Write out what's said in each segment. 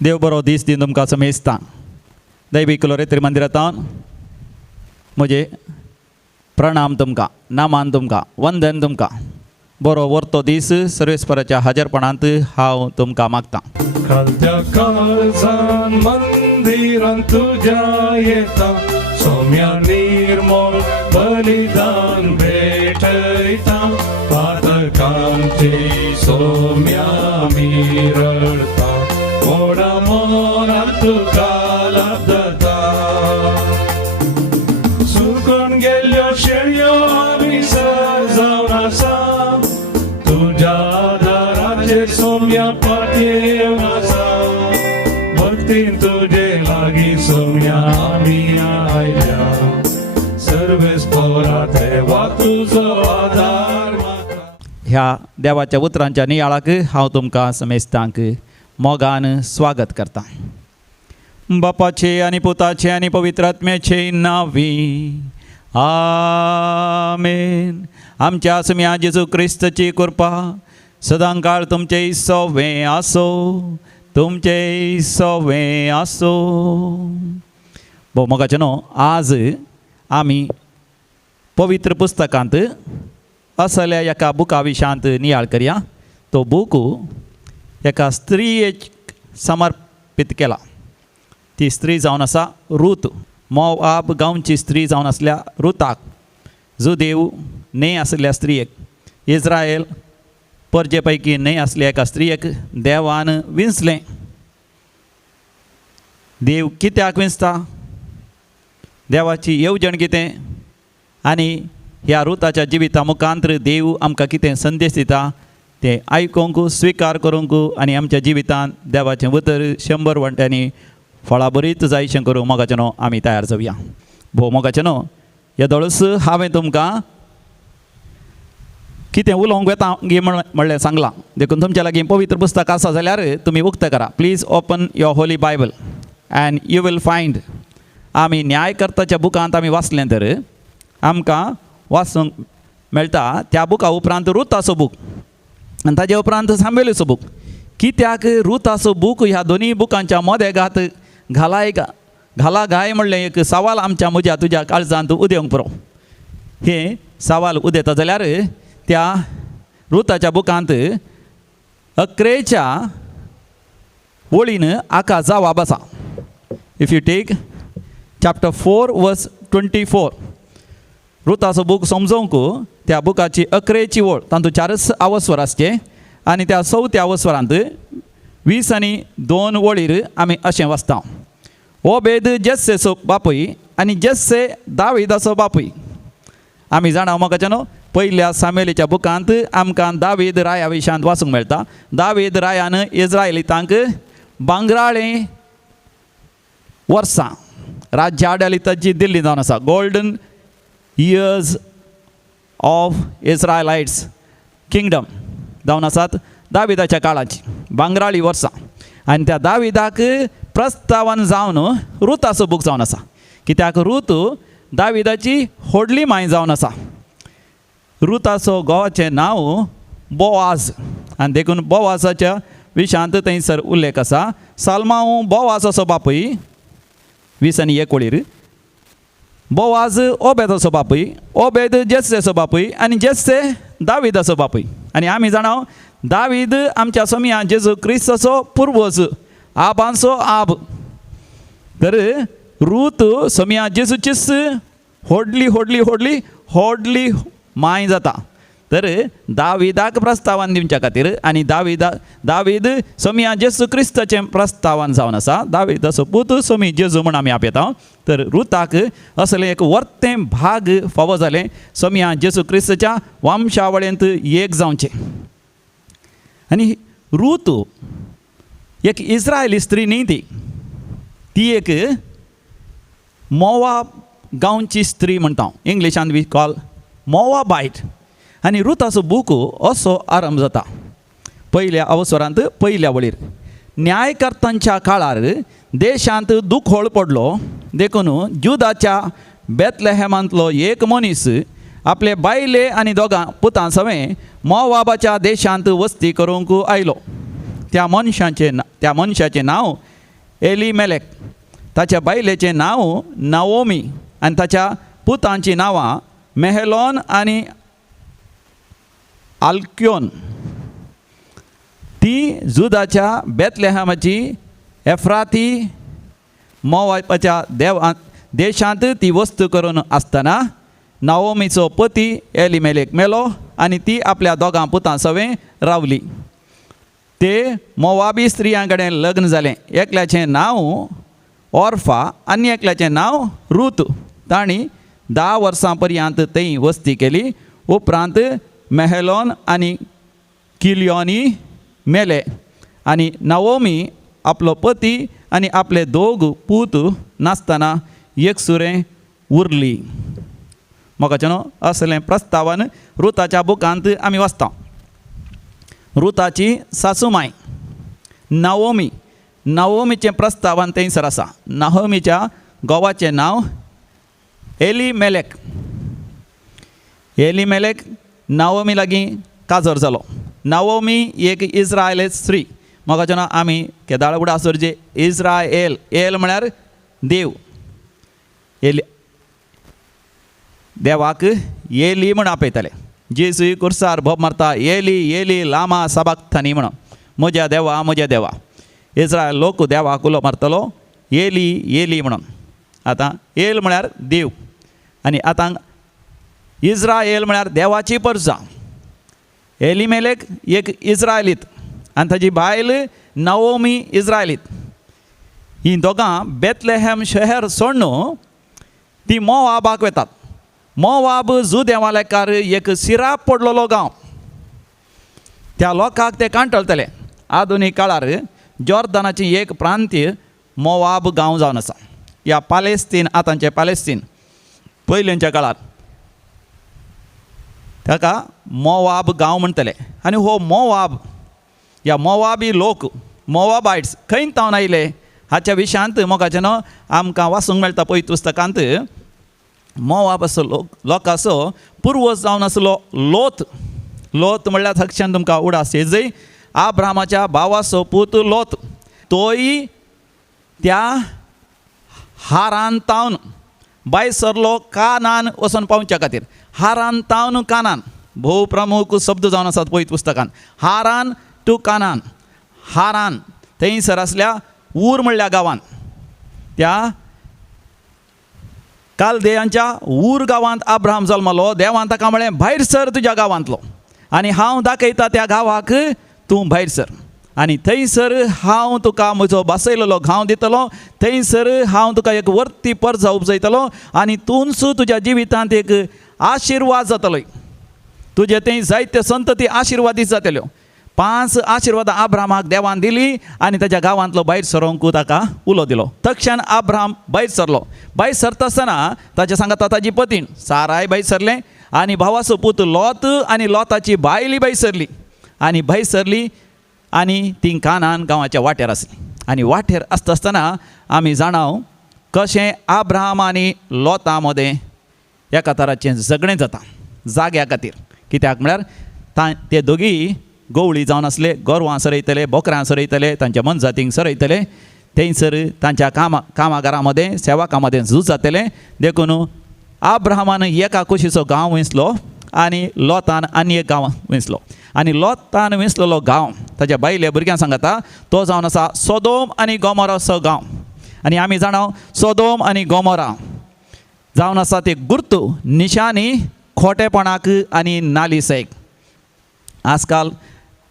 देव बरो दीस दिन तुमकां समेजता. दैवी क्लोरेत्री मंदिरांत म्हजे प्रणाम तुमकां, नामान तुमकां, वंदन तुमकां. बरो वर्तो दीस सर्वेस्पराच्या हाजरपणांत हांव तुमकां मागतां. खालत्या काळजान मंदिरांत तुज्या येता, सौम्या निर्मळ बलिदान भेटयता. पातकांची सौम्या आमी रडता, मोडा मोनात तुका लाभता. सुकून गेल्ल्यो शेळयो आमी सजावन आसा, तुज्या दाराचेर सौम्या पातयेवन आसा. भक्तीन तुजे लागीं सौम्या आमी आयल्या, सर्वेस्परा देवा तुजो आदार मागता. ह्या देवाच्या उतरांच्या नियाळाक हांव तुमकां समेस्तांक मोगान स्वागत करता. बापाचे आनी पुताचे आनी पवित्र आत्म्याचे नांवी आमेन. आमच्या सम्या जेजू क्रिस्ताची कृपा सदां काळ तुमचे सवें आसो, तुमचे सवें आसो. मोगाचे न्हू, आज आमी पवित्र पुस्तकांत असल्या एका बुका विशयांत नियाळ करया. तो बूक एका स्त्रीयेक समर्पीत केला. ती स्त्री जावन आसा रूत. मोआब गांवची स्त्री जावन आसल्या रुताक, जो देव न्हय आसलेल्या स्त्रियेक, इस्रायल परजे पैकी न्हय आसल्या एका स्त्रियेक देवान विंचलें. देव कित्याक विंचता, देवाची येवजण कितें, आनी ह्या रुताच्या जिविता मुखांत्र देव आमकां कितें संदेश दिता तें आयकूंक, स्विकार करूंक आनी आमच्या जिवितांत देवाचें उतर 100 वंट्यांनी फळां बरीच जायशें करूंक मोगाचें न्हू आमी तयार जावया. भोव मोगाचें न्हू, येदोळस हांवें तुमकां कितें उलोवंक येता म्हणलें सांगलां. देखून तुमच्या लागीं पवित्र पुस्तक आसा जाल्यार तुमी उक्तें करा. Please open your holy Bible and you will find. आमी न्यायकर्ताच्या बुकांत आमी वाचलें तर आमकां वाचूंक मेळटा त्या बुका उपरांत रुताचो बूक आनी ताजे उपरांत सामुएलाचो बूक. कित्याक रुताचो बूक ह्या दोनी बुकांच्या मदेगांत घाला गाय म्हणलें एक सवाल आमच्या म्हज्या तुज्या काळजांत उदेवंक पुरो. हे सवाल उदेता जाल्यार त्या रुताच्या बुकांत 11च्या वळीन हाका जवाब आसा. इफ यू टेक चॅप्टर 4 वर्स 24, रुताचो बूक समजोवंक त्या बुकाची 11ची वळ, तातूंत 4 आवस्वर आसचे आनी त्या 4थ्या आवस्वरांत 20 आनी 2 वळीर आमी अशें वाचता. ओबेद जेस्सेचो बापूय आनी जेस्से दाविदाचो बापूय. आमी जाणा मोगाचें न्हू, पयल्या सामुएलाच्या बुकांत आमकां दावीद राया विशयांत वाचूंक मेळटा. दावीद रायान इस्रायलितांक भांगराळें वर्सां राज्य आडलिताची दिल्ली जावन आसा. गोल्डन इयर्स ऑफ इस्रायलाइट्स किंगडम जावन आसात दाविदाच्या काळाची भांगराळी वर्सां. आनी त्या दाविदाक प्रस्तावन जावन रुताचो बूक जावन आसा. कित्याक रूत दाविदाची व्हडली मांय जावन आसा. रुताचो घोवाचें नांव बोआज आनी देखून बोआजाच्या विशयांत थंयसर उल्लेख आसा. साल्मांव बोआजाचो बापूय 20 आनी 1 वळीर. बोआज ओबेदाचो बापूय, ओबेद जेस्सेचो बापूय आनी जेस्से दाविदाचो बापूय. आनी आमी जाणाव दावीद आमच्या सम्या जेजू क्रिस्ताचो पुर्वज, आबांचो आब. तर रूत सम्या जेजूचीच व्हडली व्हडली व्हडली व्हडली मांय जाता. तर दाविदाक प्रस्तावन दिवच्या खातीर आनी दावीद सम्या जेजू क्रिस्ताचें प्रस्तावन जावन आसा. दाविदाचो पूत समी जेजू म्हूण आमी आपयता. तर रुताक असलें एक वर्तें भाग फावो जालें सम्या जेजू क्रिस्ताच्या वंशावळेंत एक जावचें. आनी रूत एक इस्रायली स्त्री न्ही, ती एक मोवाब गांवची स्त्री म्हणटा. इंग्लिशान वी कॉल मोवाबायट. आनी रुताचो बूक असो आरंभ जाता पयल्या अवसरांत 1 वळीर. न्यायकर्त्यांच्या काळार देशांत दुखोळ पडलो. देखून जुदाच्या बेतलेहेमांतलो एक मनीस आपले बायले आनी दोगां पुतां सवें मोवाबाच्या देशांत वस्ती करूंक आयलो. त्या मनशाचें नांव एलिमेलेक ताच्या बायलेचें नांव नाओमी आनी ताच्या पुतांचीं नांवां मेहेलोन आनी आल्क्योन. ती जुदाच्या बेतलेहमाची एफ्राती मोवाबाच्या देशांत ती वस्त करून आसतना नाओमीचो पती एलिमेलेक मेलो आनी ती आपल्या दोगां पुतां सवें रावली. ते मोवाबी स्त्रियां कडेन लग्न जालें. एकल्याचें नांव ऑर्फा आनी एकल्याचें नांव रूत. तांणी 10 वर्सां पर्यंत थंय वस्ती केली. उपरांत मेहेलोन आनी किलियोनी मेले आनी नाओमी आपलो पती आनी आपले दोग पूत नासतना एकसुरें उरली. मोगाचें असलें प्रस्तावन रुताच्या बुकांत आमी वाचता. रुताची सासूमाय नाओमी. नाओमीचें प्रस्तावन थंयसर आसा. नाओमीच्या घोवाचें नांव एलिमेलेक. एलिमेलेक नाओमी लागीं काजर जालो. नाओमी एक इस्रायेल स्त्री. मोगाचें आमी केदाळ उडा सरजे इस्रायल. एल म्हळ्यार देव. देवाक एली म्हण आपयताले. जेजू कुर्सार भोब मारता एली एली लामा साबाक्थानी म्हणून, म्हज्या देवा म्हज्या देवा. इस्रायल लोक देवाक उलो मारतलो एली एली म्हणून. आतां एल म्हळ्यार देव आनी आतां इस्रायल म्हळ्यार देवाची परजा. एलिमेलेक एक इस्रायलीत आनी ताची बायल नाओमी इस्रायलीत. हीं दोगां बेतलेहेम शहर सोडून ती मोवाबाक वेतात. मोवाब जू देवा लेकार एक सिराप पडलेलो गांव. त्या लोकांक ते कांटळतले. आधुनीक काळार जॉर्दानाची एक प्रांतीय मोवाब गांव जावन आसा. ह्या पालेस्तीन आतांचे पालेस्तीन पयलींच्या काळार ताका मोवाब गांव म्हणटले. आनी हो मोवाब ह्या मोवाबी लोक मोवाबायट्स खंय तावन आयले हाच्या विशयांत मोगाचें आमकां वाचूंक मेळटा. पळय पुस्तकांत मोवाब असो लोक असो पुर्वज जावन आसलो लोत. लोत म्हणल्यार थक्षान तुमकां उडा सेजय आब्रामाच्या भावाचो पूत लोत. तोय त्या हारान तावन भायर सरलो कानान वचून पावच्या खातीर. हारान तावन कानान भोव प्रमुख शब्द जावन आसात पळय पुस्तकांत. हारान टू कानान. हारान थंयसर आसल्या ऊर म्हणल्या गांवांत, त्या कालदेयांच्या ऊर गांवांत अब्राहम जल्मलो. देवान ताका म्हळें भायर सर तुज्या गांवांतलो आनी हांव दाखयता त्या गांवाक तूं भायर सर. आनी थंयसर हांव तुका म्हजो बसयलेलो गांव दितलो. थंयसर हांव तुका एक वर्ती परजा उपजयतलो आनी तूंच तुज्या जिवितांत एक आशिर्वाद जातलो. तुजे थंय जायत्यो संतती आशिर्वादीत जातल्यो. 5 आशिर्वादां अब्राहमाक देवान दिली आनी ताच्या गांवांतलो भायर सरोंक ताका उलो दिलो. तक्षण अब्राहम भायर सरलो. भायर सरता आसतना ताच्या सांगाता ताची पतीण साराय भायर सरलें आनी भावाचो पूत लोत आनी लोताची बायली भायर सरली. आनी भायर सरली आनी ती कानान गांवाच्या वाट्यार आसली. आनी वाट्यार आसता आसतना आमी जाणाव कशें अब्राहम आनी लोता मदें एका तराचें झगडें जाता जाग्या खातीर. कित्याक म्हळ्यार ते दोगी गवळी जावन आसले. गोरवां सरयतले, बोकरां सरयतले, तांच्या मनजातींक सरयतले. थंयसर तांच्या कामागारां मदें सेवकां मदें झूज जातलें. देखून अब्राहमान एका कुशीचो गांव वेंचलो आनी लोतान आनी एक गांव वेंचलो. आनी लोतान वेंचलेलो गांव ताच्या बायले भुरग्यांक सांगता तो जावन आसा सोदोम आनी गोमोराचो गांव. आनी आमी जाणाव सोदोम आनी गोमोरा जावन आसा ते गुर्तू निशानी खोटेपणाक आनी नालिसैक. आजकाल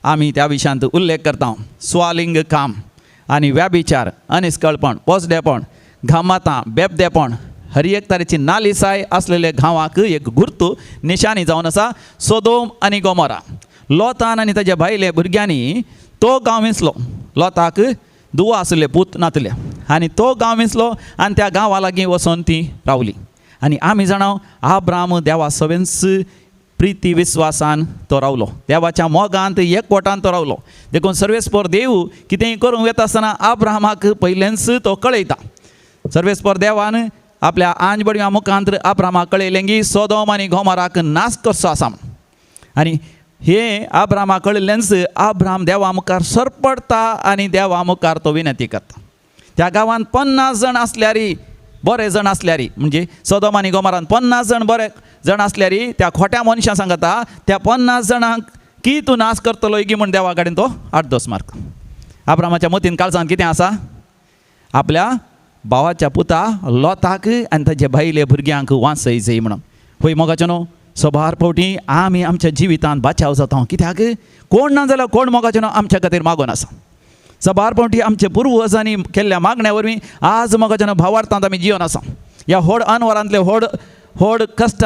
आमी त्या विशयांत उल्लेख करता. स्वालिंग काम आनी व्याभिचार, अनिस्कळपण, पोसडेपण, घामातां, बेबदेपण, हर एक तरेची नालिसाय आसलेले गांवाक एक गुर्तू निशाणी जावन आसा सोदोम आनी गोमोरा. लोतान आनी ताच्या भायले भुरग्यांनी तो गांव वेंचलो. लोताक दुवा आसले, पूत नातले, आनी तो गांव वेंचलो आनी त्या गांवा लागीं वचून ती रावली. आनी आमी जाणाव अब्राहम देवा सवेंस प्रिती विस्वासान तो रावलो. देवाच्या मोगांत एकवटान तो रावलो. देखून सर्वेस्पर देव कितेंय करूंक येता आसतना अब्राहमाक पयलेंच तो कळयता. सर्वेस्पर देवान आपल्या आंजबडव्या मुखांत अब्राहमाक कळयलें की सोदोम आनी गोमोराक नाश करचो आसा. आनी हे अब्राहमाक कळयलेंच अब्राहम देवा मुखार सरपडटा आनी देवा मुखार तो विनंती करता. त्या गांवांत 50 जण असल्यारी बरे जण असल्यारी म्हणजे सदोम आनी गोमोरांत 50 जण बरे जण असल्यारी त्या खोट्या मनशां सांगता त्या 50 जणांक की तूं नाश करतलो की म्हण देवा कडेन तो 8 मार्क. अब्रामाच्या मतीन काळजांत कितें आसा? आपल्या भावाच्या पुता लोताक आनी ताचे भायले भुरग्यांक वाचय जाय म्हणून. होय मोगाचें न्हू, सोबार फावटी आमी आमच्या जिवितांत बाचाव जाता कित्याक कोण ना जाल्यार कोण मोगाचें न्हू आमच्या खातीर मागोन आसा. सोबार फावटी आमचे पुर्वजांनी केल्ल्या मागण्या वरवीं आज मोगाचें न्हू भावार्थांत आमी जिवन आसा. ह्या व्हड अनवरांतले व्हड कश्ट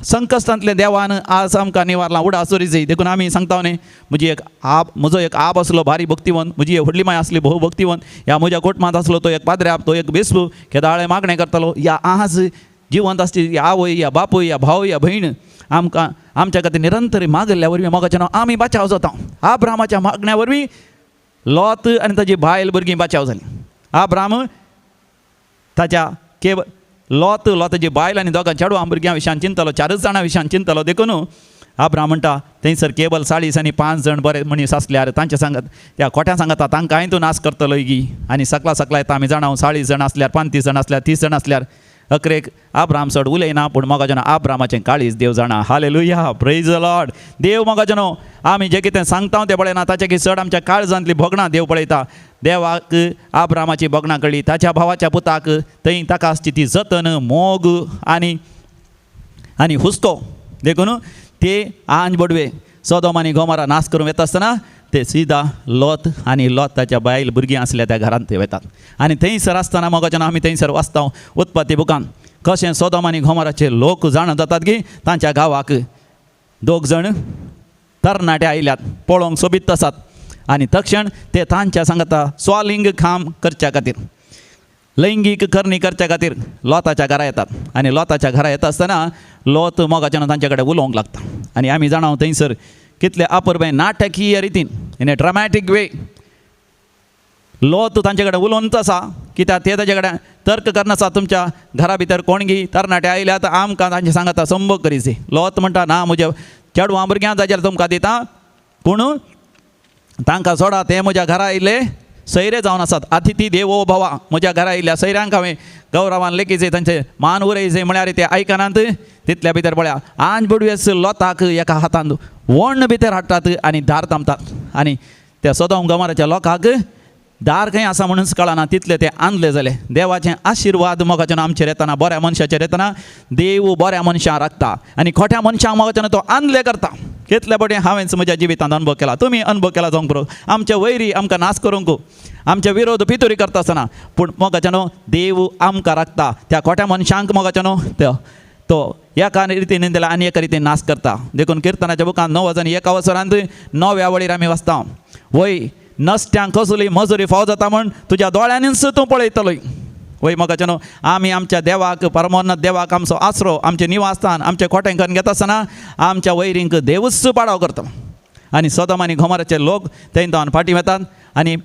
संकश्टांतले देवान आज आमकां निवारलां उडासुरी जाय. देखून आमी सांगता न्ही म्हजो एक आप आसलो भारी भक्तिवंत, म्हजी व्हडली माय आसली भोव भक्तिवंत, ह्या म्हज्या कुटुंबांत आसलो तो एक पाद्र्या, तो एक बेसू केदाळे मागणें करतालो. ह्या आज जिवंत आसची आवय या बापूय या भाव या भयण आमकां आमच्या खातीर निरंतर मागल्या वरवीं मोगाचें न्हू आमी बाचाव जाता. अब्रामाच्या मागण्या वरवीं लोत आनी ताजी बायल भुरगीं बाचाव जालीं. अब्राम ताच्या लोताची बायल आनी दोगां चेडवां भुरग्यां विशयान चिंतलो, 4 जाणां विशयान चिंतलो. देखून अब्राम म्हणटा थंयसर केवल 40 आनी 5 जण बरे मनीस आसल्यार तांचे सांगत त्या खोट्या सांगता तांकां तूं नाश करतलो गी. आनी सकला येता आमी जाणां 40 जण आसल्यार 35 जण आसल्यार 30 जण आसल्यार अकरेक अब्राम चड उलयना. पूण मोगाचें अब्रामाचें काळीज देव जाणा. Hallelujah, praise the lord. देव मोगाचें आमी जें कितें सांगता तें पळयना, ताचे चड आमच्या काळजांतली भोगणां देव पळयता. देवाक अब्रामाची भोगणां कळ्ळी, ताच्या भावाच्या पुताक थंय ताका आसची ती जतन मोग आनी हुस्को. देखून ते आंज बडवे सदोम आनी गोमोरा नाश करूंक येता आसतना ते सीदा लोत आनी लोताच्या बायल भुरगीं आसल्या त्या घरांत ते वतात. आनी थंयसर आसतना मोगाचें आमी थंयसर वाचता उत्पत्ती बुकांत कशें सदोम आनी गोमोराचे लोक जाण जातात की तांच्या गांवाक 2 जण तरणाटे आयल्यात, पळोवंक सोबीत आसात. आनी तक्षण ते तांच्या सांगता स्वलिंग काम करच्या खातीर, लैंगीक करणी करच्या खातीर लोताच्या घरा येतात. आनी लोताच्या घरा येता आसतना लोत मोगाचें तांचे कडेन उलोवंक लागता. आनी आमी जाणा थंयसर कितले अपुर्बे नाटकीय रितीन इन ए ड्रामॅटीक वे लोत तांचे कडेन उलोवंक आसा. कित्याक ते ताचे कडेन तर्क करनासा तुमच्या घरा भितर कोणगी तरणाटे आयल्यात आमकां तांचे सांगता संभोग करीचे. लोत म्हणटा ना म्हज्या चेडवां भुरग्यां जाल्यार तुमकां दिता, पूण तांकां सोडा, ते म्हज्या घरा आयिल्ले सैरे जावन आसात. अतिथी देवो भवा, म्हज्या घरा आयिल्ल्या सैऱ्यांक हांवें गौरवान लेखीचे तांचे मान उरयचे म्हळ्यार ते आयकनात. तितल्या भितर पळया आंज बडवेस लोताक एका हातांत वण भितर हाडटात आनी दार थांबतात. आनी त्या सदोम गोमोराच्या लोकांक दार खंय आसा म्हणून कळना, तितले ते आंदले जाले. देवाचें आशिर्वाद मोगाचें आमचेर येतना, बऱ्या मनशाचेर येतना देव बऱ्या मनशां राखता आनी खोट्या मनशांक मोगाचें तो आंदले करता. कितले बटें हांवें म्हज्या जिवितांत अनुभव केला, तुमी अनुभव केला जावंक पुरो. आमचे वैरी आमकां नाश करूंक, आमचे विरोध पितुरी करता आसतना, पूण मोगाचें देव आमकां राखता. त्या खोट्या मनशांक मोगाचें तो एका रितीन दिला आनी एका रितीन नाश करता. देखून किर्तनाच्या बुकांत 9:1 9व्या वळीर आमी वाचता, वय नसत्यांक कसली मजुरी फाव जाता म्हण तुज्या दोळ्यांनीच तूं पळयतलोय. वय मोगाचें आमी आमच्या देवाक, परमोन्नत देवाक आमचो आसरो, आमचें निवासस्थान, आमचें खोटें करून घेता आसतना आमच्या वैरींक देवूच पाडाव करता. आनी सदोम आनी गोमोराचे लोक थंय जावन फाटीं वतात आनी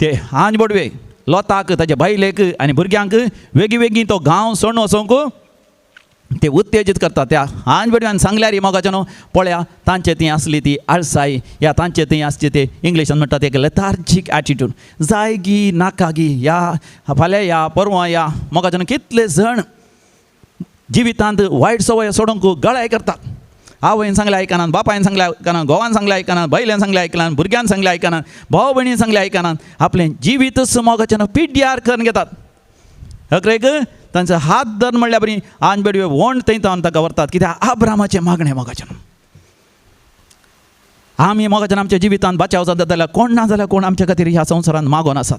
ते आंज बडवे लोताक, ताच्या बायलेक आनी भुरग्यांक वेगळी तो गांव सोडून वचोंक ते उत्तेजीत करता. त्या आंज बडव्यान सांगल्यार मोगाचें पळया तांचे ती आसली ती आळसाय, या तांचे थंय आसचे ते इंग्लिशान म्हणटात एक लेथार्जीक एटिट्यूड, जाय गी नाका गी, या फाल्यां या परवां या. मोगाचें कितले जण जिवितांत वायट सवय सोडूंक गळाय करतात. आवयन सांगलें आयकनात, बापायन सांगलें आयकनात, घोवान सांगलें आयकनात, बायल्यान सांगलें आयकनात, भुरग्यान सांगलें आयकनात, भाव भयणीन सांगलें आयकनात, आपलें जिवीतच मोगाचें पिड्ड्यार करून घेतात. अकरेक तांचो हात धर म्हणल्या बरी आंज बेडवे वण थंय ताका व्हरतात. कित्याक अब्रामाचें मागणें मोगाचें. आमी मोगाचें आमच्या जिवितांत बाचाव जाता जाल्यार कोण ना जाल्यार कोण आमच्या खातीर ह्या संवसारांत मागोन आसात.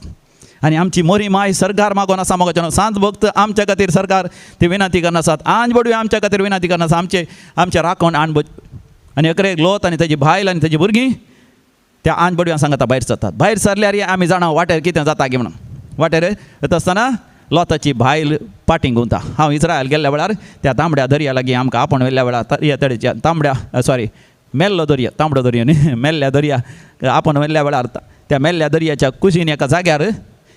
आनी आमची मोरी माय सरकार मागोन आसा मोगाचें. सांत भक्त आमच्या खातीर सरकार ती विनंती करना आसात. आंज बडवे आमच्या खातीर विनंती करना आसा आमचे राखण आण. आनी अकरेक लोत आनी ताजी बायल आनी ताजी भुरगीं त्या आंज बडव्यान सांगता भायर सरतात. भायर सरल्यार आमी जाणा वाटेर कितें जाता गे म्हणून. वाटेर येता आसतना लोताची बायल पाटींग गुंता. हांव इस्रायल गेल्ल्या वेळार त्या तांबड्या दर्या लागीं आमकां आपण वेल्ल्या वेळार ह्या तडेच्या मेल्लो दर्या, तांबडो दर्या न्ही, मेल्ल्या दर्या आपण वेल्ल्या वेळार त्या मेल्ल्या दर्याच्या कुशीन एका जाग्यार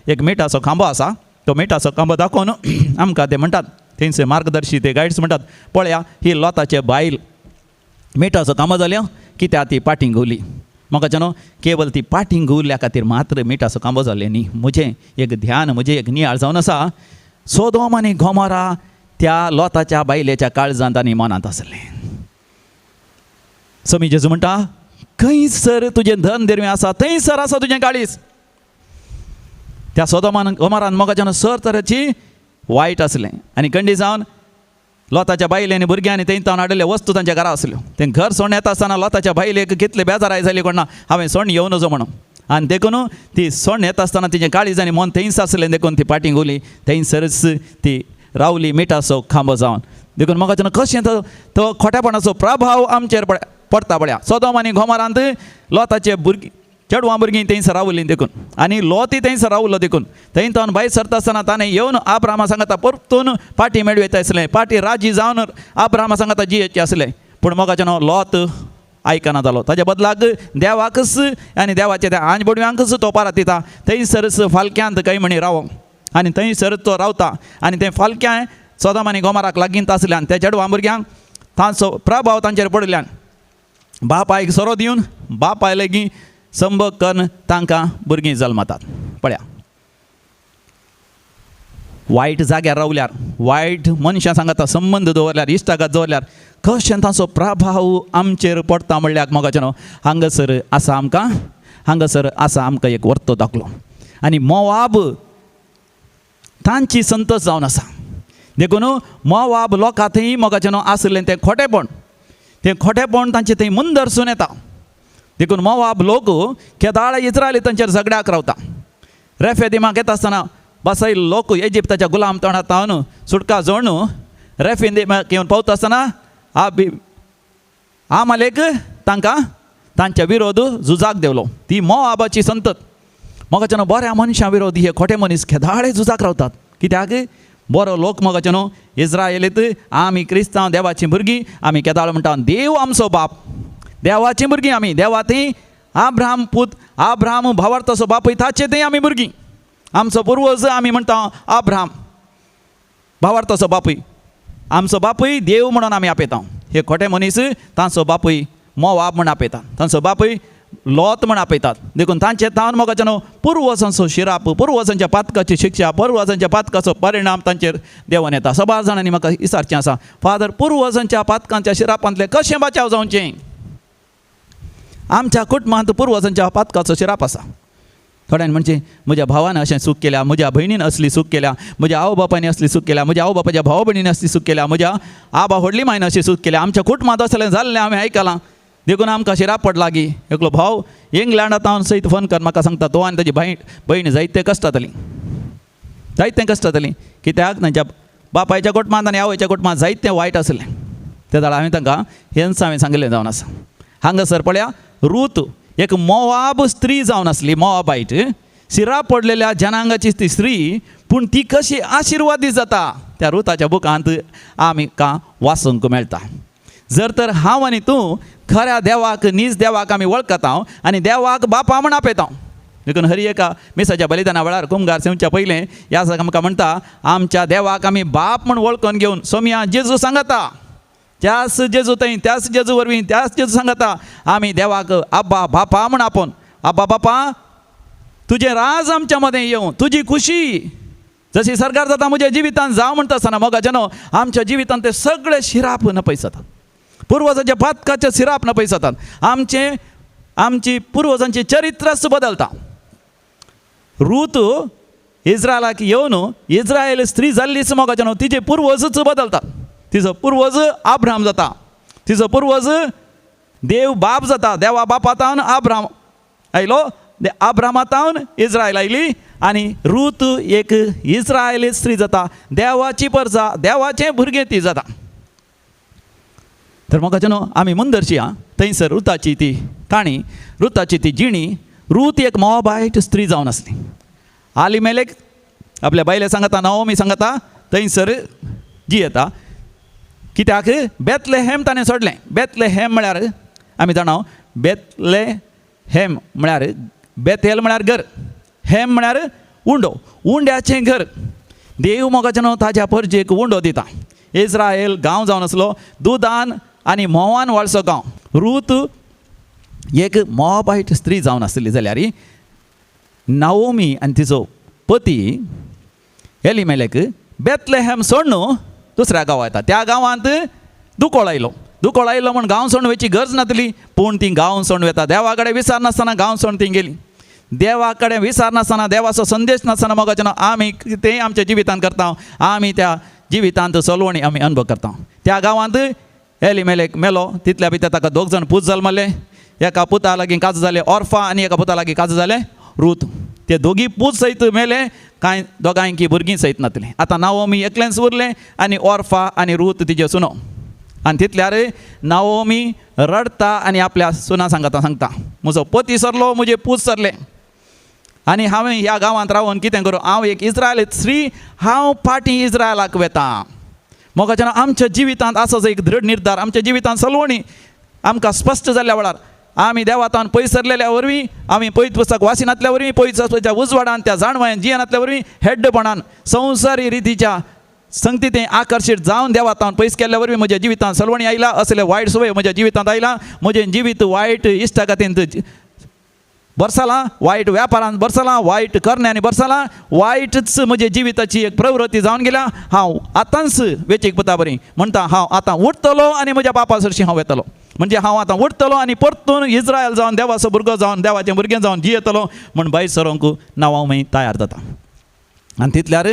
एक मिठाचो खांबो आसा. तो मिठाचो खांबो दाखोवन आमकां ते म्हणटात थंयचे मार्गदर्शी ते गायड्स म्हणटात, पळया ही लोताचे बायल मिठाचो खांबो जाल्या कित्याक ती पाटींग घुली. म्हाका केवल ती पाटींग उरल्या खातीर मात्र मिठाचो कांबो जाल्ले न्ही. म्हजें एक ध्यान, म्हजें एक नियाळ जावन आसा, सोदोम आनी गोमोरा त्या लोताच्या बायलेच्या काळजांत आनी मनांत आसलें. समी जेजू म्हणटा, खंयसर तुजें धन दिरवें आसा थंयसर आसा तुजें काळीज. त्या सोदोमान गोमोरान म्हाका सर तरेची वायट आसलें आनी खंडी जावन लोताच्या बायलेनी भुरग्यांनी थंय तावन हाडिल्ले वस्तू तांच्या घरा आसल्यो. तें घर सोडून येता आसतना लोताच्या बायलेक कितले बेजाराय जाली कोणा, हांवें सोडून येवं नजो म्हणून. आनी देखून ती सोडून येता आसतना तिचें काळीज आनी मन थंयच आसलें देखून ती पाटींग उली थंयसरच ती रावली मिठाचो खांबो जावन. देखून म्हाका कशें तो खोटेपणाचो प्रभाव आमचेर पडटा पळया. सोदोम आनी गोमोरांत लोताचे भुरगीं चेडवां भुरगीं थंयसर रावलीं देखून आनी लोती थंयसर रावलो देखून. थंय तावन भायर सरता आसतना ताणें येवन आब्रामा सांगता परतून पाटी मेळयता आसलें, पाटी राजी जावन आब्रामा सांगता जियेचें आसलें. पूण म्हाका लोत आयकना जालो. ताच्या बदलाक देवाकच आनी देवाच्या त्या आंजबडव्यांकच तो पारात दिता. थंयसरच फालक्यांत काही म्हणी रावो आनी थंयसरच तो रावता. आनी तें फालक्यां सोदोम आनी गोमोराक लागींत आसल्यान त्या चेडवां भुरग्यांक तांचो प्रभाव तांचेर पडल्यान बापायक सोरो दिवन बापाय लेगीं संभोग करून तांकां भुरगीं जल्मतात. पळया, वायट जाग्यार रावल्यार, वायट मनशां सांगता संबंद दवरल्यार, इश्टागत दवरल्यार कशें तांचो प्रभाव आमचेर पडटा म्हणल्यार म्हाका हांगासर आसा आमकां एक वर्तो दाखलो. आनी मोवाब तांची संतोश जावन आसा. देखून मोवाब लोकां थंय म्हाका आसलें तें खोटेपण तांचें थंय मुंदरसून येता. देखून मोवाब लोक केदाळ इस्रायली तांचेर झगड्याक रावता. रेफेदिमाक येता आसतना बसय लोक इजिप्ताच्या गुलाम तोंडांत सुटका जोडून रेफेदिमाक येवन पावता आसतना आमालेक तांकां तांच्या विरोध झुजाक देवलो. ती मोवाबाची संतत. म्हाका बऱ्या मनशां विरोध हे खोटे मनीस केदाळे झुजाक रावतात. कित्याक बरो लोक म्हाका इस्रायलीत आमी क्रिस्तांव देवाचीं भुरगीं, आमी केदाळ म्हणटा देव आमचो बाप, देवाचीं भुरगीं आमी. देवा थंय आब्राम भावार्थाचो बापूय ताचे थंय आमी भुरगीं. आमचो पुर्वज आमी म्हणटा आब्राम भावार्थाचो बापूय, आमचो बापूय देव म्हणून आमी आपयता. हे खोटे मनीस तांचो बापूय मोवाब म्हण आपयता, तांचो बापूय लोत म्हण आपयतात. देखून तांचे तावन म्हाका पुर्वजांचो शिराप, पुर्वजांच्या पातकाची शिक्षा, पुर्वजांच्या पातकाचो परिणाम तांचेर देंवन येता. सबार जाणांनी म्हाका विचारचें आसा, फादर पुर्वजांच्या पातकांच्या शिरापांतले कशें बचाव जावचें? आमच्या कुटुंबांत पुर्वजांच्या पातकाचो शिराप आसा. थोड्यांनी म्हणजे म्हज्या भावान अशें चूक केल्या, म्हज्या भयणीन असली चूक केल्या, म्हज्या आवय बापायनी असली चूक केल्या, म्हज्या आवय बापायच्या भाव भयणीन असली चूक केल्या, म्हज्या आबा व्हडली मायन अशी चूक केल्या, आमच्या कुटुंबांत असलें जाल्लें आमी आयकलां. देखून आमकां शिराप पडला की एकलो भाव इंग्लंडांत हांव सयत फोन कर म्हाका सांगता तो आनी ताजी भयण जायते कश्ट जातालीं. कित्याक तांच्या बापायच्या कुटुंबांत आनी आवयच्या कुटुंबांत जायतें वायट आसलें. त्या दाळा हांवें तांकां हेंच हांवें सांगिल्लें जावन आसा. हांगासर पळया, रूत एक मोवाब स्त्री जावन आसली, मोवाबायट, शिराप पडलेल्या जनांगाची ती स्त्री, पूण ती कशी आशिर्वादीत जाता त्या रुताच्या बुकांत आमकां वाचूंक मेळटा. जर तर हांव आनी तूं खऱ्या देवाक, नीज देवाक आमी वळखता आनी देवाक बापा म्हण आपयता. देखून हरी एका मिसाच्या बलिदाना वेळार कुंभार सेवच्या पयलें ह्या आमकां म्हणटा, आमच्या देवाक आमी बाप म्हण वळखून घेवन सोम्या जेजू सांगता, त्याच जेजू थंय, त्याच जेजू वरवीं, त्याच जेजू सांगता आमी देवाक आब्बा बापा म्हण आपोवन, आब्बा बापा तुजें राज आमच्या मदें येवं, तुजी खुशी जशी सरकार जाता म्हज्या जिवितांत जावं म्हणटा आसतना मोगाचें आमच्या जिवितांत ते सगळे शिराप नपय जातात. पुर्वजांच्या पातकाचे शिराप नपय जातात. आमची पुर्वजांची चरित्रच बदलता. रूत इस्रायलाक येवन इस्रायल स्त्री जाल्लीच मोगाचें तिचे पुर्वजच बदलतात. तिचो पुर्वज आब्राम जाता, तिचो पुर्वज देव बाप जाता. देवा बापातावन आब्राम आयलो, आब्रामातावन इस्रायल आयली आनी रूत एक इस्रायल स्त्री जाता. देवाची परजा, देवाचें भुरगें ती जाता. तर म्हाका आमी मुंदरशी थंयसर रुताची ती काणी, रुताची ती जिणी. रूत एक मोवाबायट स्त्री जावन आसली. आलिमेलेक आपल्या बायले सांगता, नाओमी सांगता थंयसर जियेता. कित्याक बेतलेहेम ताणें सोडलें. बेतलेहेम म्हळ्यार आमी जाणा, बेतलेहेम म्हळ्यार बेतेल म्हळ्यार घर, हेम म्हळ्यार उंडो, उंड्याचें घर. देव मोगाचें ताच्या परजेक उंडो दिता. इस्रायल गांव जावन आसलो दुदान आनी म्होवान वाळसो गांव. रूत एक मोआबाईट स्त्री जावन आसली जाल्यार नाओमी आनी तिचो पती एलिमेलेक बेथलेहेम सोडून दुसऱ्या गांवां येता. त्या गांवांत दुकोळ आयलो म्हण गांव सोडून वयची गरज नासली, पूण ती गांव सोडून वता. देवा कडेन विचार नासतना गांव सोडून ती गेली. देवा कडेन विचार नासतना, देवाचो संदेश नासतना मोगाचें आमी तें आमच्या जिवितांत करता. आमी त्या जिवितांत चलवणी आमी अनुभव करता. त्या गांवांत एलिमेलेक मेलो. तितल्या भितर ताका 2 जाण पूत जल्मले. एका पुता लागीं काजू जालें ऑर्फा आनी एका पुता लागीं काजू जालें रूत. ते दोगी पूत सयत मेले, कांय दोगांयकी भुरगीं सयत नातलीं. आतां नाओमी एकलेंच उरलें आनी ऑर्फा आनी रूत तिजे सुनो. आनी तितल्यार नाओमी रडता आनी आपल्या सुना सांगता म्हजो पती सरलो, म्हजे पूत सरले आनी हांवें ह्या गांवांत रावन कितें करूं. हांव एक इस्रायल स्त्री, हांव फाटीं इस्रायलाक वेता. मोगाचें आमच्या जिवितांत असोच एक दृढ निर्धार आमच्या जिवितांत चलवणी आमकां स्पश्ट जाल्ल्या वेळार आमी देवातान पयस सरलेल्या वरवीं, आमी पवित्र पुस्तक वाचिनातल्या वरवीं, पवित्र पुस्तकाच्या उजवाडान त्या जाणवान जियेनातल्या वरवीं, हेड्डपणान संवसारी रितीच्या संगतीतें आकर्शीत जावन देवातान पयस केल्ल्या वरवीं म्हज्या जिवितांत चलवणी आयला. असले वायट सवय म्हज्या जिवितांत आयला. म्हजें जिवीत वायट इश्टागतींत बरसलां, वायट व्यापारांत बरसलां, वायट करण्यांनी बरसलां, वायटच म्हजे जिविताची एक प्रवृत्ती जावन गेल्या. हांव आतांच वेचीक पता बरी म्हणटा, हांव आतां उठतलो आनी म्हज्या बापा सरशी हांव येतलो. म्हणजे हांव आतां उठतलो आनी परतून इस्रायल जावन देवाचो भुरगो जावन देवाचें भुरगें जावन जियेतलो म्हण भायर सरोंक नांवां तयार जाता. आनी तितल्यार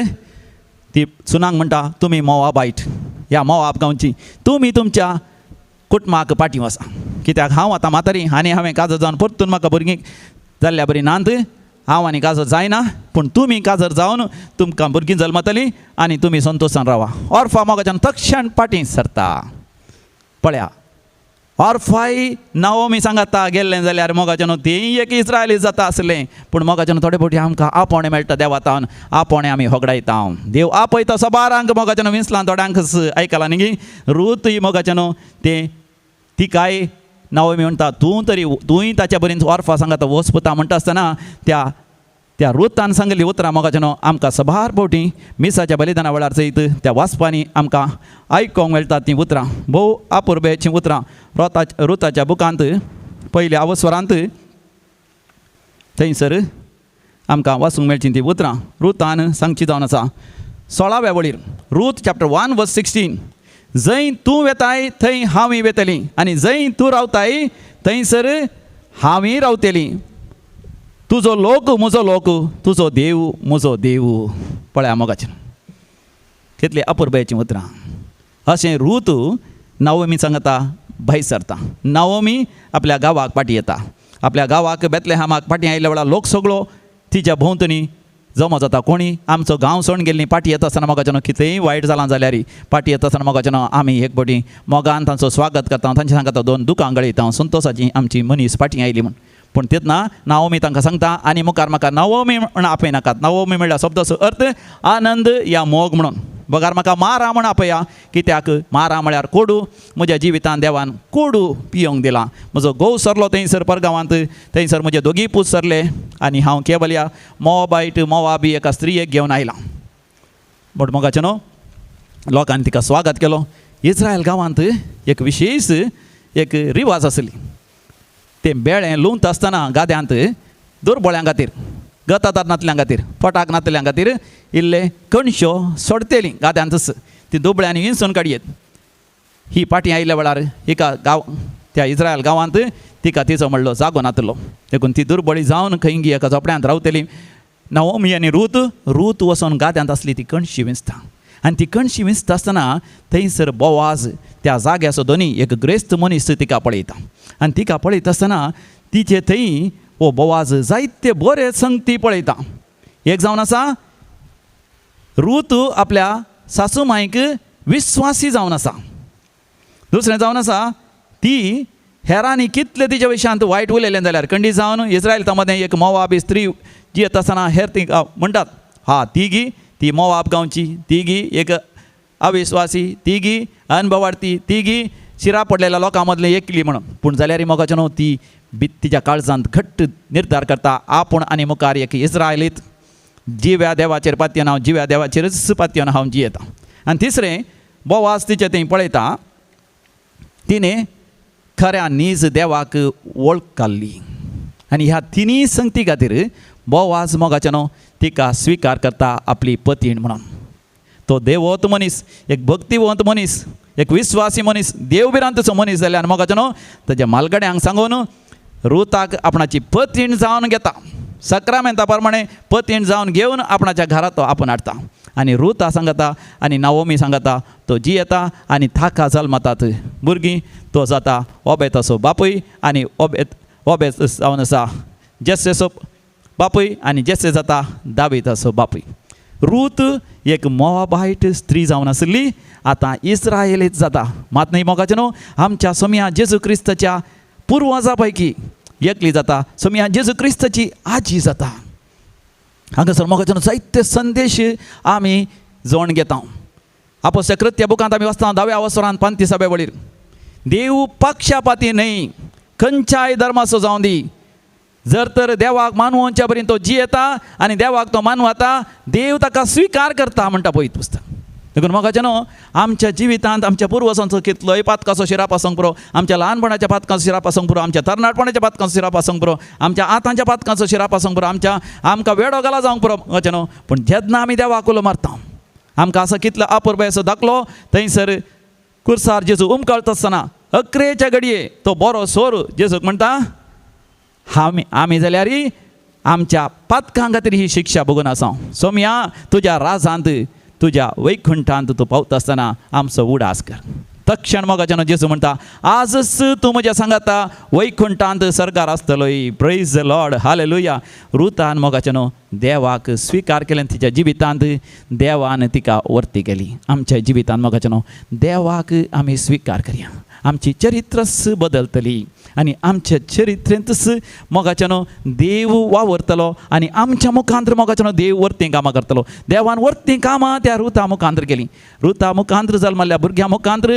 ती सुनांक म्हणटा, तुमी मोआबाईट, ह्या मोआब गांवची, तुमी तुमच्या कुटुंबाक पाटी वचा. कित्याक हांव आतां म्हातारी आनी हांवें काजर जावन परतून म्हाका भुरगीं जाल्ल्या बरी नांत. हांव आनी काजर जायना, पूण तुमी काजर जावन तुमकां भुरगीं जल्मतलीं आनी तुमी संतोशान रावा. ऑर्फा मोगाच्यान तक्षण पाटी सरता. पळया, ऑर्फाय नाओमी सांगता गेल्लें जाल्यार मोगाचें तेंय एक इस्रायली जाता आसलें, पूण मोगाचें थोडे फावटी आमकां आपोवणें मेळटा देवातान. आपोवणें आमी होगडायता. देव आपयता सबारांक मोगाचें विंसलां थोड्यांक आयकलां न्ही. रूत ही मोगाचें तें ती काय नाओमी म्हणटा, तूंय ताच्या बरीन ऑर्फा सांगता वच पुता म्हणटा आसतना त्या रुतान सांगली उतरां मोगाचें आमकां सबार फावटी मिसाच्या बलिदाना वेळार सयत त्या वाचपांनी आमकां आयकोंक मेळटा. तीं उतरां भोव अपुर्बेचीं उतरां रुताच्या बुकांत पयल्या अवस्वरांत थंयसर आमकां वाचूंक मेळचीं तीं उतरां रुतान सांगची जावन आसा. 16व्या वळीर रूत चॅप्टर 1:16, जंय तूं वेताय थंय हांवूय वेतलीं आनी जंय तूं रावताय थंयसर हांवूय रावतलीं. तुजो लोक म्हजो लोक, तुजो देव म्हजो देव. पळया मोगाचें कितलीं अपुर्बेचीं उतरां. अशें रूत नाओमी सांगता भायर सरता. नाओमी आपल्या गांवाक पाटी येता. आपल्या गांवाक बेथलेहेमाक पाटी आयिल्ल्या वेळार लोक सगळो तिच्या भोंवतणी जमा जाता. कोणी आमचो गांव सोडून गेल्लीं पाटी येता आसतना मोगाचें कितेंय वायट जालां जाल्यार पाटी येता आसतना मोगाचें आमी एक फावटी मोगान तांचो स्वागत करता. तांचे सांगता 2 दुकां गळयता, संतोशाची आमची मनीस पाटी आयली म्हण. पूण तेन्ना नाओमी तांकां सांगता आनी मुखार म्हाका नाओमी म्हण आपय नाकात. नाओमी म्हणल्यार शब्दाचो अर्थ आनंद या मोग म्हणून. मुखार म्हाका मारा म्हण आपया. कित्याक मारा म्हळ्यार कोडू. म्हज्या जिवितांत देवान कोडू पियोंक दिला. म्हजो घोव सरलो थंयसर परगांवांत, थंयसर म्हजे दोगी पूत सरले आनी हांव केवल या मोवाबी एका स्त्रियेक घेवन आयलां. बट मोगाचें लोकांनी तिका स्वागत केलो. इस्रायल गांवांत एक विशेश एक रिवाज आसली. तें बेळें लुंवता आसतना गाद्यांत दुर्बळ्यां खातीर, गतादार खातीर, पोटाक नातल्यां खातीर इल्ले कणश्यो सोडतेलीं गाद्यांतच. ती दुबळ्यांनी विंसून काडयेत. ही पाटी आयिल्ल्या वेळार एका गांव त्या इस्रायल गांवांत तिका तिचो म्हणलो जागो नातलो. देखून ती दुर्बळी जावन खंय एका झोपड्यांत रावतली. नाओमी आनी रूत वचोन गाद्यांत आसली ती कणशी विंचता. आनी ती कणशी विंचता आसतना थंयसर बोवाज त्या जाग्याचो धनी एक ग्रेस्त मनीस तिका पळयता. आनी तिका पळयता आसतना तिचे थंय हो बोवाज जायते बरे संगती पळयता. एक जावन आसा रूत आपल्या सासू मांयक विस्वासी जावन आसा. दुसरें जावन आसा ती हेरांनी कितले तिच्या विशयांत वायट उलयलें जाल्यार खंडी जावन इस्रायल मदें एक मोवाबी स्त्री जी येता आसतना हेर तिका म्हणटात, हा तिगी ती मोवाब गांवची, तिगी एक अविश्वासी, तिगी अनभवार्थी, तिगी शिरा पडलेल्या लोकां मदलें एकली म्हणून. पूण जाल्यार मोगाचें न्हू, ती तिच्या काळजांत घट्ट निर्धार करता आपूण आनी मुखार एक इस्रायलीत जिव्या देवाचेर पातयेन हांव जिव्या देवाचेरच पातयेन हांव जियेता. आनी तिसरें बोवाज तिचे थंय पळयता. तिणें खऱ्या नीज देवाक वळखली आनी ह्या तिनी संगती खातीर बोवाज मोगाच्यानो तिका स्विकार करता आपली पतीण म्हणून. तो देववंत मनीस, एक भक्तिवंत मनीस, एक विश्वासी मनीस, देवबिरांतचो मनीस जाल्यार मोगाच्यानो ताच्या मालगड्यांक सांगून रुताक आपणाची पतीण जावन घेता. सक्रामेंता प्रमाणे पतीण जावन घेवन आपणाच्या घरांत तो आपूण हाडटा. आनी रुता सांगता आनी नाओमी सांगता तो जी येता आनी थाका जल्मतात भुरगीं तो जाता ओबेत असो बापूय आनी ओबेत जावन आसा जेसेचो बापूय आनी जेसे जाता दावीद असो बापूय. रूत एक मोवाबायट स्त्री जावन आसली आतां इस्रायलीत जाता. मात न्ही मोगाचें न्हू, आमच्या सोम्या जेजू क्रिस्ताच्या पुर्वजां पैकी एकली जाता, सोम्या जेजू क्रिस्ताची आजी जाता. हांगासर मोगाचें न्हू जायते संदेश आमी जोड घेता. आपोस्तल्या कृत्य बुकांत आमी वाचता 10व्या वसरांत पांती सभे वळीर देव पक्षपाती न्हय, खंयच्याय धर्माचो जावं दी, जर तर देवाक मानवच्या पर्यंत तो जियेता आनी देवाक तो मानवता देव ताका स्विकार करता म्हणटा पळय पुस्तक. देखून मोगाचें न्हू, आमच्या जिवितांत आमच्या पुर्वजांचो कितलोय पातकाचो शिराप आसूंक पुरो, आमच्या ल्हानपणाच्या पातकाचो शिराप आसूंक पुरो, आमच्या तरणाटपणाच्या पातकाचो शिराप आसूंक पुरो, आमच्या आतांच्या पातकाचो शिराप आसूंक पुरो, आमकां वेडो घाला जावंक पुरो मोगाचें न्हू, पूण जेन्ना आमी देवाक उलो मारता आमकां असो कितलो अपुर्बय असो दाखलो थंयसर कुर्सार जेजू उमकळटा आसतना अकरेच्या घडये तो बरो सोर जेजूक म्हणटा आमी जाल्यार आमच्या पातकां खातीर ही शिक्षा भोगून आसा. सोम्या तुज्या राजांत तुज्या वैकुंठांत तूं पावता आसतना आमचो उडास कर. तक्षण मोगाच्यान जेजू म्हणटा आजच तूं म्हज्या सांगाता वैकुंठांत सरकार आसतलो. Praise the lord, hallelujah. रुतान मोगाच्यान देवाक स्विकार केलें तिच्या जिवितांत, देवान तिका वर्ती केली. आमच्या जिवितांत मोगाच्यान देवाक आमी स्विकार करया, आमची चरित्रच बदलतली आनी आमच्या चरित्रेंतच मोगाच्यान देव वावरतलो आनी आमच्या मुखांतर मोगाच्यान देव वर्ती कामां करतलो. देवान वर्ती कामां त्या रुता मुखांतर केली. रुता मुखांतर जल्मल्ल्या भुरग्यां मुखांतर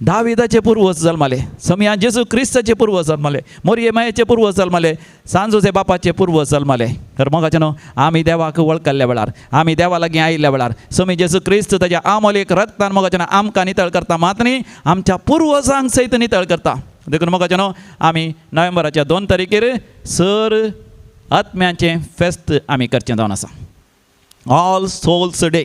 दाविदाचे पुर्वज जल्मले, सोम्या जेजू क्रिस्ताचे पुर्वज जल्मले, मोरयेमायेचे पुर्वज जल्मले, सांजोजे बापाचे पुर्वज जल्मले. तर मोगाच्यान आमी देवाक वळखल्या वेळार, आमी देवा लागीं आयिल्ल्या वेळार सोमी जेजू क्रिस्त ताच्या आमोलेक रक्तान मोगाच्यान आमकां नितळ करता, मात न्ही आमच्या पुर्वजांक सयत नितळ करता. देखून मोगाच्यान आमी नोव्हेंबराच्या 2 तारखेर सर आत्म्यांचें फेस्त आमी करचें जावन आसा. ऑल सोल्स डे,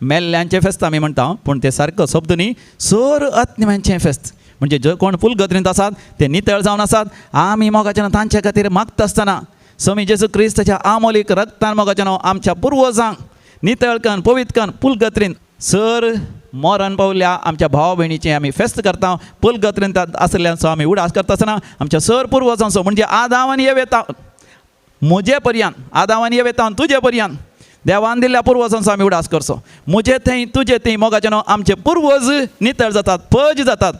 मेल्ल्यांचें फेस्त आमी म्हणटा पूण ते सारको शब्द न्ही, सर आत्म्यांचें फेस्त म्हणजे जे कोण पुलगत्रींत आसात ते नितळ जावन आसात. आमी मोगाच्यान तांचे खातीर मागता आसतना सोमी जेजू क्रिस्ताच्या आमोलीक रक्तान मोगाच्यान आमच्या पुर्वजांक नितळ करून पवित्र करून पुलगत्रींत सर मरण पावल्या आमच्या भाव भयणीचें आमी फेस्त करता. पुलगत्रींत आसल्यांचो आमी उडास करता आसतना आमच्या सर पुर्वजांचो म्हणजे आदाम आनी येवेता म्हजे पर्यंत, आदाम आनी येवेता तुजे पर्यंत देवान दिल्ल्या पुर्वजांचो आमी उडास करचो. म्हजे थंय तुजे थंय मोगाच्यान आमचे पुर्वज नितळ जातात, पज जातात.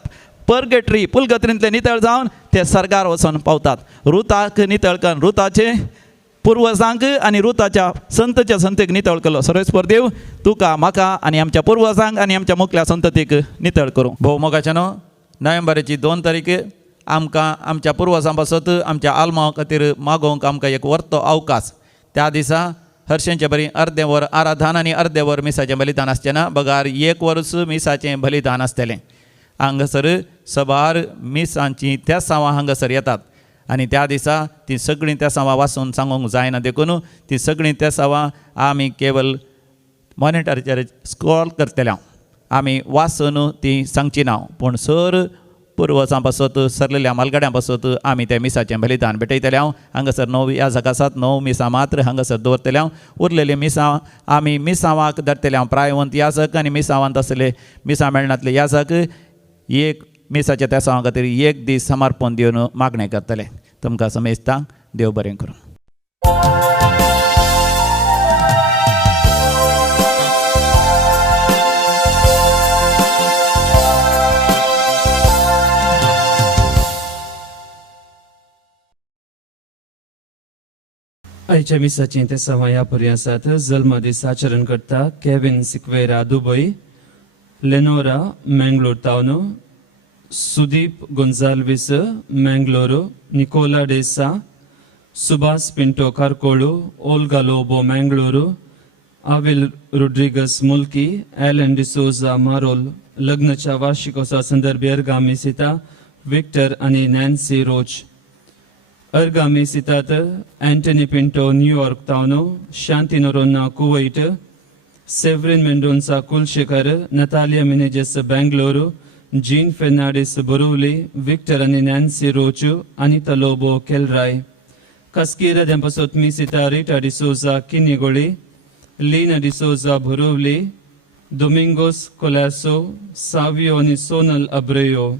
पर्गेटरी पुलगत्रींतले नितळ जावन ते सर्गार वचून पावतात. रुताक नितळ करून रुताचे पुर्वजांक आनी रुताच्या संतच्या संतेक नितळ केलो. सर्वेस्पर देव तुका म्हाका आनी आमच्या पुर्वजांक आनी आमच्या मुखल्या संततीक नितळ करूं. भोव मोगाच्यान नोव्हेंबराची 2 तारीख आमकां आमच्या पुर्वजां पासत आमच्या आल्मा खातीर मागोवंक आमकां एक वर्तो अवकाश. त्या दिसा हरशेंचे बरी अर्दें वर आराधन आनी अर्दें वर मिसाचें बलिदान आसचें बगार 1 वर्स मिसाचें बलिदान आसतलें. हांगासर सबार मिसांची त्या सावां हांगासर येतात आनी त्या दिसा ती सगळीं त्या सावां वाचून सांगूंक जायना. देखून ती सगळीं त्या सावां आमी केवल मॉनिटराचेर स्क्रॉल करतले, आमी वाचून ती सांगची ना, पूण सर पुर्वजां पासत सरलेल्या मालगाड्यां पासत आमी त्या मिसाचें बलिदान भेटयतले. हांगासर 9 याजक आसात, 9 मिसां मात्र हांगासर दवरतले. उरलेली मिसां आमी मिसांवाक धरतले. प्रायवंत याजक आनी मिसांवांत आसले मिसां मेळनातले याजक एक मिसाच्या त्या सावां खातीर 1 दीस समर्पण दिवन मागणें करतले. तुमकां समेजता. देव बरें करूं. आयच्या मिसाचें ते सवा ह्या परी आसात. जल्म दीस आचरण करता Kevin Sequeira Dubai, Lenora Mangalore तावनो, Sudeep Gonsalves Mangaluru, Nicola D'Sa, Subhash Pinto Karkala, Olga Lobo Mangaluru, Avil Rodrigues Mulki, Allen D'Souza Marol. लग्नाच्या वार्षिकोत्सवा संदर्भी अर्गामी सीता विक्टर आणि नॅन्सी रोच अर्गामी सितात अँटनी पिंटो न्यूयॉर्क तावनो Shanti Noronha Kuwait Severin Mendonca Kulshekar Natalia Menezes Bangalore Jean Fernandes Borivali Victor आणि Nancy Roche Anita Lobo Kelarai Casqueira de Ampasot Misita Rita de Souza Kinigoli, Lina de Souza Boruvli, Domingos Colasso, Savio Nisonal Abreu.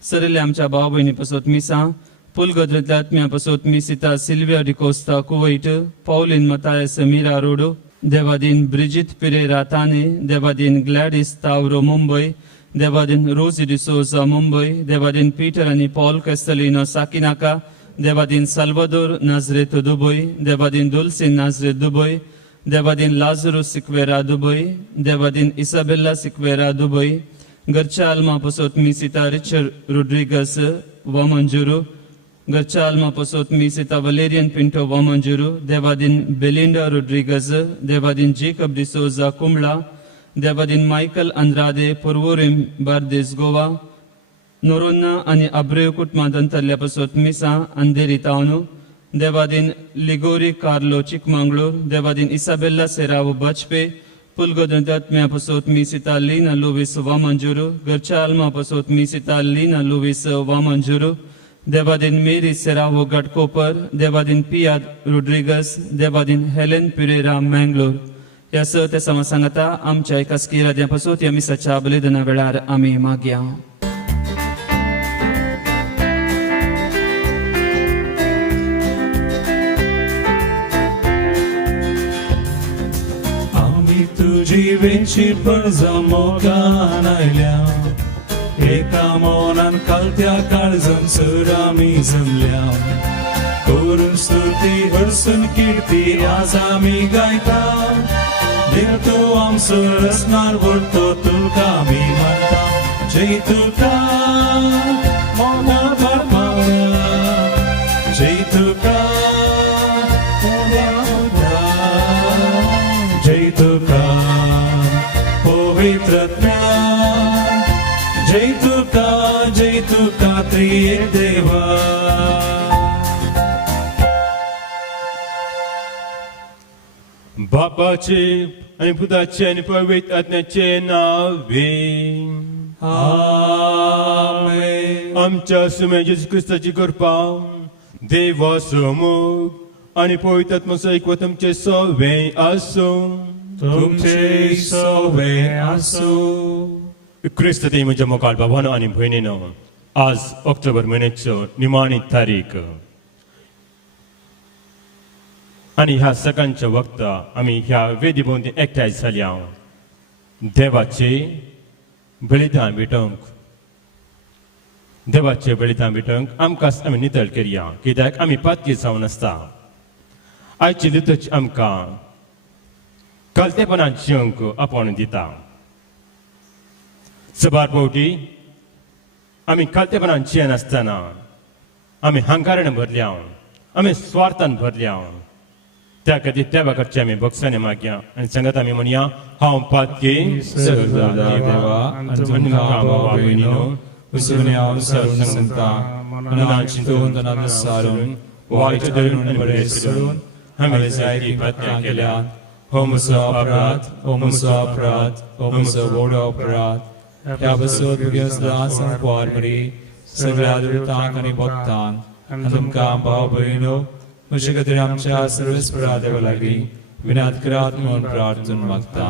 Sărele amcea babăini pasot misa, Pulgădrătlat mi-a pasot misita Silvia de Costa Kuwait, Paulin Matias Mira Rodo, Devadin Bridget Pereira Tani, Devadin Gladys Tauro Mumbai, Devadin Rosie de Souza Mumbai, Devadin Peter and Paul Castellino Sakinaka, Devadin Salvador Nazareth Dubai, Devadin Dulce Nazareth Dubai, Devadin Lazarus Siqueira Dubai, Devadin Isabella Siqueira Dubai, Garcha Alma Pasot Misita Richard Rodriguez Wamanjuru, Garcha Alma Pasot Misita Valerian Pinto Wamanjuru, Devadin Belinda Rodriguez, Devadin Jacob de Souza Kumla, Devadin Michael Andrade Purvorim Bardes Goa, Noronna आणि अब्रेव कुटुंबांतल्यापासून मिसा Andheri तावनो Devadin Liguori Carlo Chikmagalur Devadin Isabella सेराव बचपे पुलगोदंतम्यापासून मिसिता Leena Lewis वामंजुरू घरच्या आलमापासून मिसिता Leena Lewis वामंजुरू Devadin मेरी सेराव गटकोपर Devadin पियाद Rodrigues Devadin Helen Pereira Mangalore या सर्व समासांगता आमच्या कास्कीरा द्यापासून या मिसाच्या बलिदाना वेळार आम्ही मागया तुझी वेची पळजमोगान आयल्या एका मौनान कालत्या काळजान सर आमी जमल्या करून स्तुती हरसून कीर्ती आज आमी गायता देव तूं आमचो रसणार व्हरतो तुका आमी मानता जय तुका मोना बापा जय तुका जय तुका पवित्रत्म्या जय तुका त्रिये देवा बापाचे आणि पुताचे आणि पवित्र आत्म्याचे नावे आमेन आमच्या सुमे येशू ख्रिस्ताची कृपा देवासमोर आणि पवित्र आत्म्याचो ऐकवा तुमचे सवे आसो तुमचे सवे आसो क्रिस्त ते म्हज्या मोगाळ भावानो आनी भयणीनो आज ऑक्टोबर म्हयन्याचो निमाणी तारीख आणि ह्या सकाळच्या वक्ता आमी ह्या वेदी भोवती एकठांय जाल्या देवाचे बलिदान भेटोवंक आमकां आमी नितळ करया कित्याक आमी पातकी जावन आसता आयची लुतच आमकां कलतेपणान जिवंक आपण दिता सबार पावटी आमी कलतेपणान जियेन आसतना आमी हंकारान भरल्या आमी स्वार्थान भरल्या त्या खातीर त्या भागाची आमी भक्साने मागया आनी सांगत आमी म्हणया हांव पातकी वायट धरून आनी बरें सोडून हांवें जायती पातक्यां केल्यात हो म्हजो अपराध हो म्हजो व्हडलो अपराध ह्या बसोत संपवार मरी सगळ्या दुर्तांक आनी भक्तांक आनी तुमकां भाव भयणो म्हजे खातीर आमच्या सर्वेस्परा देवा लागीं विनात करात म्हणून प्रार्थना मागता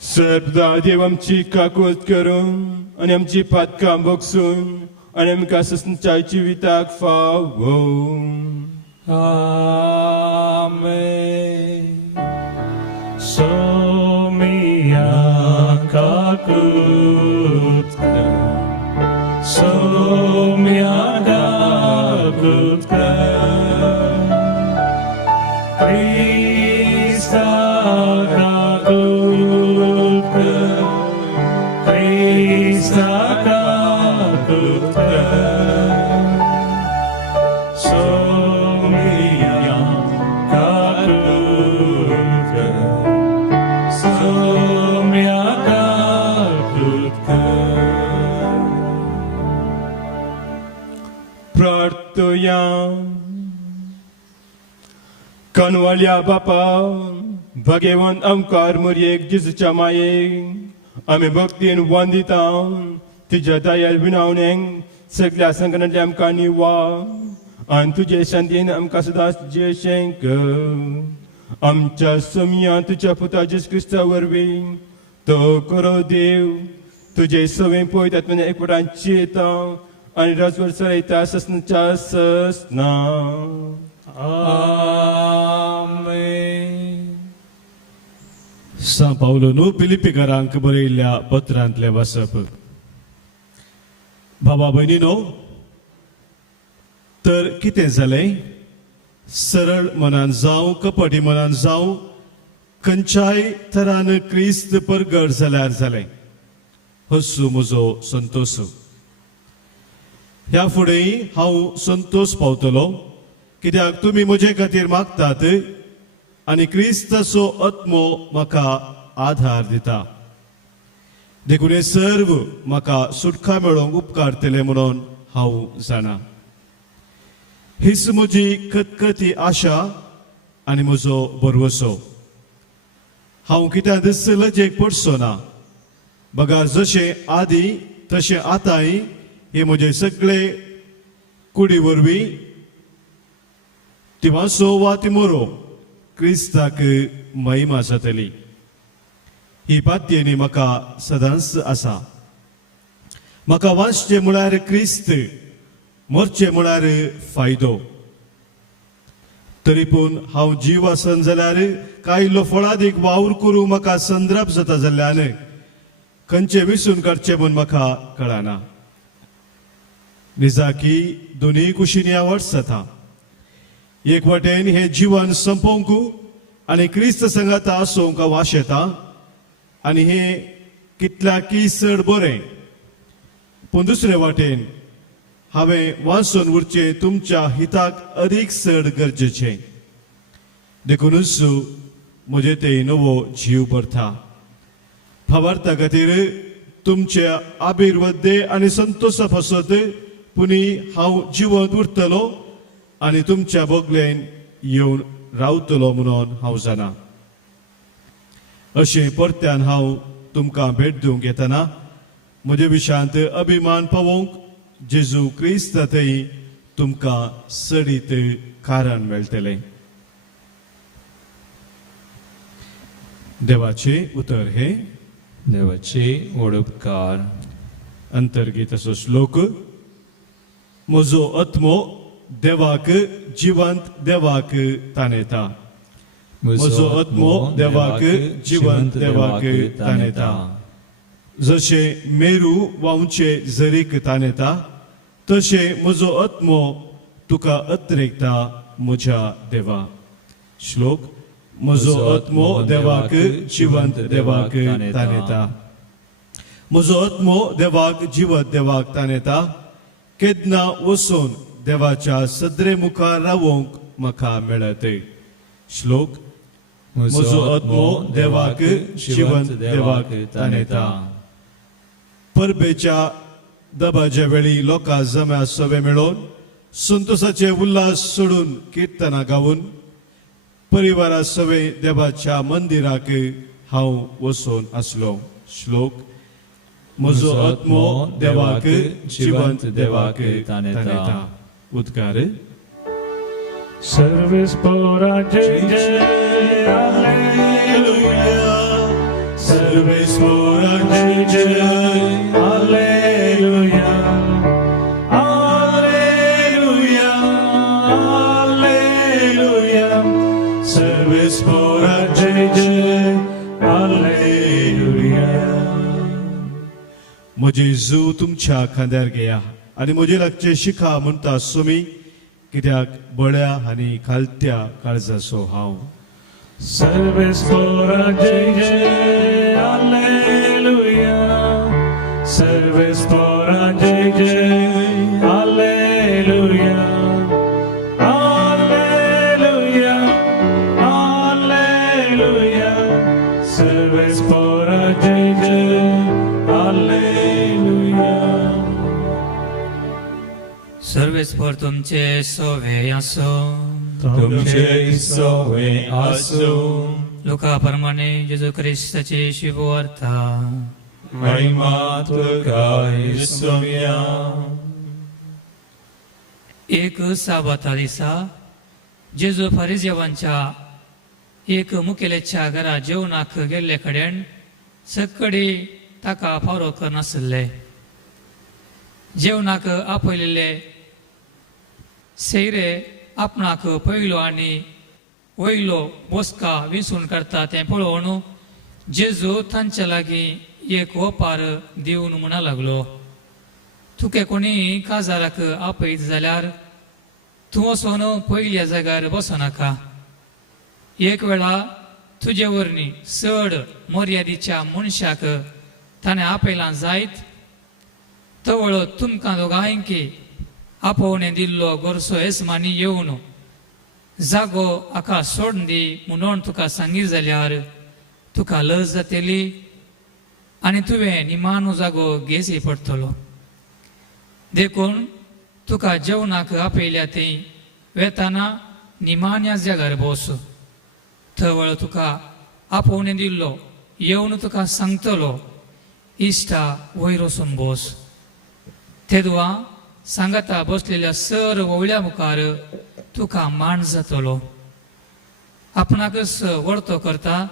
सर्वदा देव आमची काकूत करून आनी आमची पातकां बगसून आनी आमकां सस्ताच्या जिविताक फावो आमेन सोमिया काकूत सोमिया काकूत Krista काकूत Krista काकूत सोमिया कनवाल्या बापा भगवंत आमकां मोरयेक जेजूच्या मायेक आमी भक्तीन वंदिता तुज्या दयाल विनवणेक सगळ्या संकटांतले आमकां निवा आनी तुजे शांतीन आमकां सदांच जेशें कर आमच्या समिया तुज्या पुता जेजू क्रिस्ता वरवीं तो करो देव तुजे सवे पळयतात म्हणजे एकवटान चेता आनी राजवर चलयता ससनाच्या ससना सा पावलोनु पिलिपिकारांक बरयल्ल्या पत्रांतले वाचप. बाबा भयणीनो, तर कितें जालें? सरळ मनान जावं कपटी मनान जावं खंयच्याय तरान क्रिस्त परगट जाल्यार जालें. हसू म्हजो संतोष. ह्या फुडेंय हांव संतोष पावतलो, कित्याक तुमी म्हजे खातीर मागतात आनी क्रिस्ताचो आत्मो म्हाका आधार दिता. देखून हे सर्व म्हाका सुटका मेळोवंक उपकारतले म्हणून हांव जाणा. हीच म्हजी खतखती आशा आनी म्हजो भरवसो. हांव कित्याक लजेक पडचो ना. बघा, जशें आदी तशें आतांय हे म्हजे सगळे कुडी वरवीं तिवासो वा तिमोरो क्रिस्ताक महिमा जातली. ही पातयेनी म्हाका सदांच आसा. म्हाका वाचचें म्हळ्यार क्रिस्त, मरचें म्हळ्यार फायदो. तरी पूण हांव जीव आसन जाल्यार कांय इल्लो फळादीक वावर करूं म्हाका संद्रभ जाता जाल्ल्यान खंयचें विसून काडचें म्हूण म्हाका कळना. निजाकी दोनूय कुशीनी आवड जाता. एक वाटेन हे जीवन संपोवंक आनी क्रिस्त संगात आसोवंक वाश येता आनी हे कितल्याकी चड बरें. पूण दुसरे वाटेन हांवें वाचून उरचें तुमच्या हिताक अदीक चड गरजेचें. देखूनच म्हजे ते नवो जीव भरता. फावार्था खातीर तुमचे आबिर्वद्दे आनी संतोशा पासत पुनी हांव जिवंत उरतलो आनी तुमच्या बोगलेन येवन रावतलो म्हणून हांव जाणा. अशें परत्यान हांव तुमकां भेट दिवंक येतना म्हजे विशांत अभिमान पावोवंक जेजू क्रिस्तांतय तुमकां सडीत कारण मेळटलें. देवाचे उतर हे देवाचे वडपकार. अंतर्गीत असो श्लोक. म्हजो आत्मो देवाक जिवंत देवाक ताणेता. म्हजो आत्मो देवाक जिवंत देवाक ताणेता. जशे मेरू वांचे जरीक ताणेता तशे म्हजो आत्मो तुका अत्रेकता म्हज्या देवा. श्लोक. म्हजो आत्मो देवाक जिवंत देवाक ताणेता. म्हजो आत्मो देवाक जिवंत देवाक ताणेता. केदना वचून देवाच्या सद्रे मुखार रावोंक म्हाका मेळत. श्लोक. म्हजो आत्मो देवाक जिवंत देवाक ताणेता. परबेच्या दबाच्या वेळी लोकां जम्या सवे मेळोवन संतोषाचे उल्हास सोडून किर्तना गावून परिवारा सवे देवाच्या मंदिराक हांव वचून आसलो. श्लोक. म्हजो आत्मो देवाक जिवंत देवाक ताणेता. उद्गार. Service pora jai jai, Alleluia. Service pora jai jai, Alleluia. Alleluia, Alleluia. Service pora jai jai, Alleluia. म्हजे जू तुमच्या खांद्यार घेया आनी म्हजे लागचे शिखा म्हणटा सुमी, कित्याक बळ्या आनी खालत्या काळजाचो हांव. Service pora jai jai, Alleluia. Service pora jai jai, Alleluia. Alleluia, Alleluia. Service pora jai jai, Alleluia. सर्वेस्पर तुमचे सोवे आसो. तुमचे सवे आसू लोकाप्रमाणे जेजू ख्रिस्ताचे शुभवार्ता महिमा तुका येसुया एक साबाता दिसा जेजू फरिजेवांच्या एक मुखेल्याच्या घरा जेवणाक गेल्ले कडेन सकडी ताका फावरो करनासले जेवणाक आपयलेले सैरे आपणाक पयलो आनी वयलो बोसका विंसून करता तें पळोवन जेजू तांच्या लागीं एक ओपार दिवन म्हणा लागलो तुके कोणी काजाराक आपयत जाल्यार तूं वचोन पयल्या जाग्यार बसनाका एक वेळा तुजे वरणी चड मर्यादेच्या मनशाक ताणें आपयलां जायत तवळ तुमकां दोगांयकी आपोवणें दिल्लो गोरसो येसमानी येवन जागो आका सोडून दी म्हणून तुका सांगी जाल्यार तुका लज जातली आनी तुवें निमाणो जागो घेवची पडटलो देखून तुका जेवणाक आपयल्या थंय वेताना निमाण्या जाग्यार बस थवळ तुका आपोवणें दिल्लो येवन तुका सांगतलो इश्टा वयर वचून बस तेदवा सांगाता बसलेल्या सर वळ्या मुखार तुका मान जातलो आपणाकच वळतो करता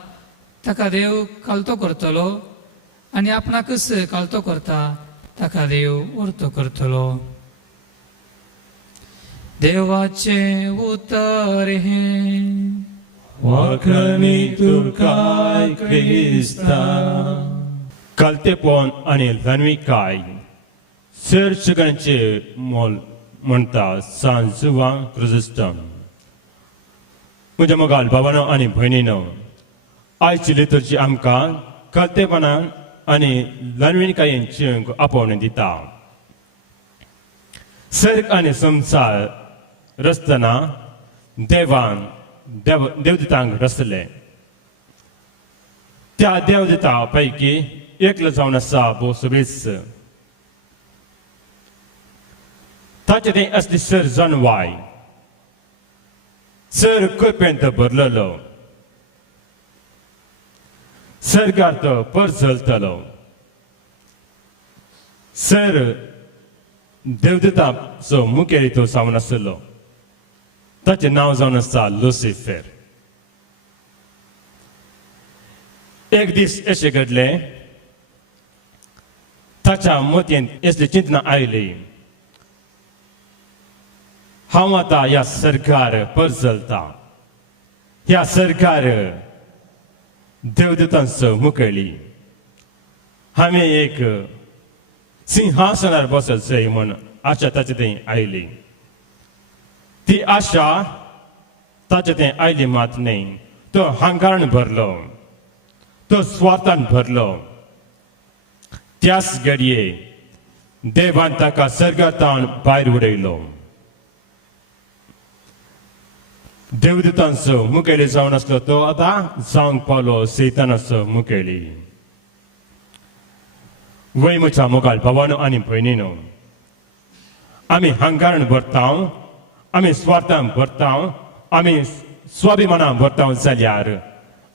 ताका देव कालतो करतलो आनी आपणाकच कालतो करता ताका देव वरतो करतलो देवाचे उतर हे वाखणी तुकाय क्रिस्ता कलतेपण आणि लनविकाय सर सगळ्यांचे मोल म्हणटा सांजुवा क्रिस्टम म्हज्या मोगाल भावानो आनी भयणीनो आयची लितुर्जी आमकां कलतेपणान आनी लनविकायेंची आपोवणें दिता सर्ग आनी संसार रचतना देवान देवदूतांक रचले त्या देवदूता पैकी एकलो जावन आसा बोसुबीस ताचे थंय असली सर जनवाय सर कोयपेंत भरलेलो सर्गार तो परजलतलो सर देवदूताचो मुखेली तो जावन आसलो ताचें नांव जावन आसा लुसिफर एक दीस अशें घडलें ताच्या मतींत असली चिंतना आयली हांव आतां ह्या सरकार परजलता ह्या सरकार देवदूतांचो मुखेली हांवें एक सिंहासनार बसत जाय म्हूण आशा ताचे थंय आयली ती आशा ताचे थंय आयली मात न्ही तो हंकारान भरलो तो स्वार्थान भरलो त्याच घडये देवान ताका सर्गांतान भायर उडयलो देवदूतांचो मुखेली जावन आसलो तो आतां जावंक पावलो सैतानाचो मुखेली वय म्हज्या मोगाल भावानो आनी भयणीनो आमी हंकारान भरता आमी स्वार्थान भरता आमी स्वाभिमानान भरता जाल्यार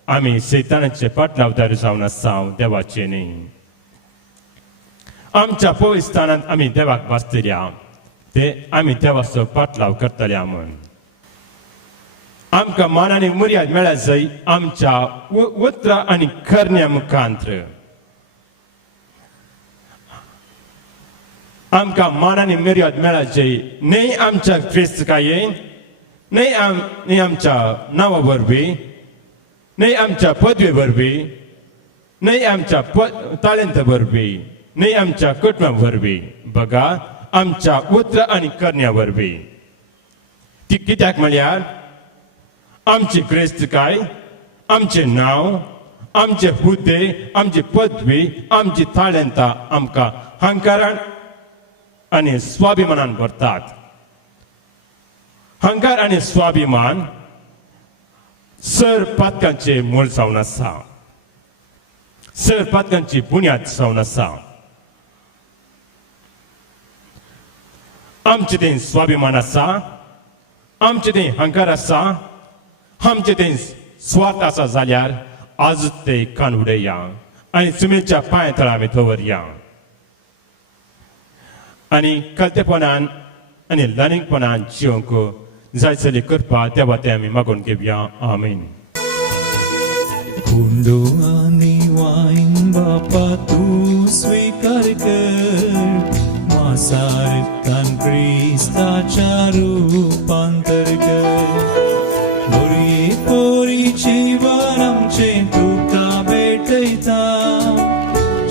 आमी सैतानाचे पाटलावदार जावन आसा देवाचे न्ही आमच्या पवित्र स्थानांत आमी देवाक भासतल्या ते आमी देवाचो पाटलाव करतल्या म्हूण आमकां मान आनी मर्याद मेळ्ळ्या जाय आमच्या उतरां आनी करण्या मुखांत्र आमकां मान आनी मर्याद मेळ्ळ्या जाय न्ही आमच्या क्रिस्तकायेन न्ही आमच्या नांवा वरवीं न्ही आमच्या पदवे वरवीं न्ही आमच्या ताळंत वरवीं न्ही आमच्या कुटुंबा वरवीं बघा आमच्या उतरां आनी करण्या वरवीं ती कित्याक म्हळ्यार आमची क्रिस्तकाय आमचे नांव आमचे हुद्दे आमची पदवी आमची ताळंतां आमकां हंकारान आनी स्वाभिमानान भरतात हंकार आनी स्वाभिमान सर पातकांचे मूळ जावन आसा सर पातकांची बुन्याद जावन आसा आमचे थंय स्वाभिमान आसा आमचे ते हंकार आसा आमचे ते स्वार्थ आसा जाल्यार आज ते कान उडया आनी सुमेच्या पांय तळा आमी दवरया आनी कलतेपणान आनी ल्हानपणान जिवंक जायसली करपा तेवा ते आमी मागून घेवया आमीन. कुंडो आणि वाईन बापा तू स्वीकार कर मासारकान क्रिस्ताच्या रूपांतर कर बरी पोरी जीवन आमचे तुका भेटयता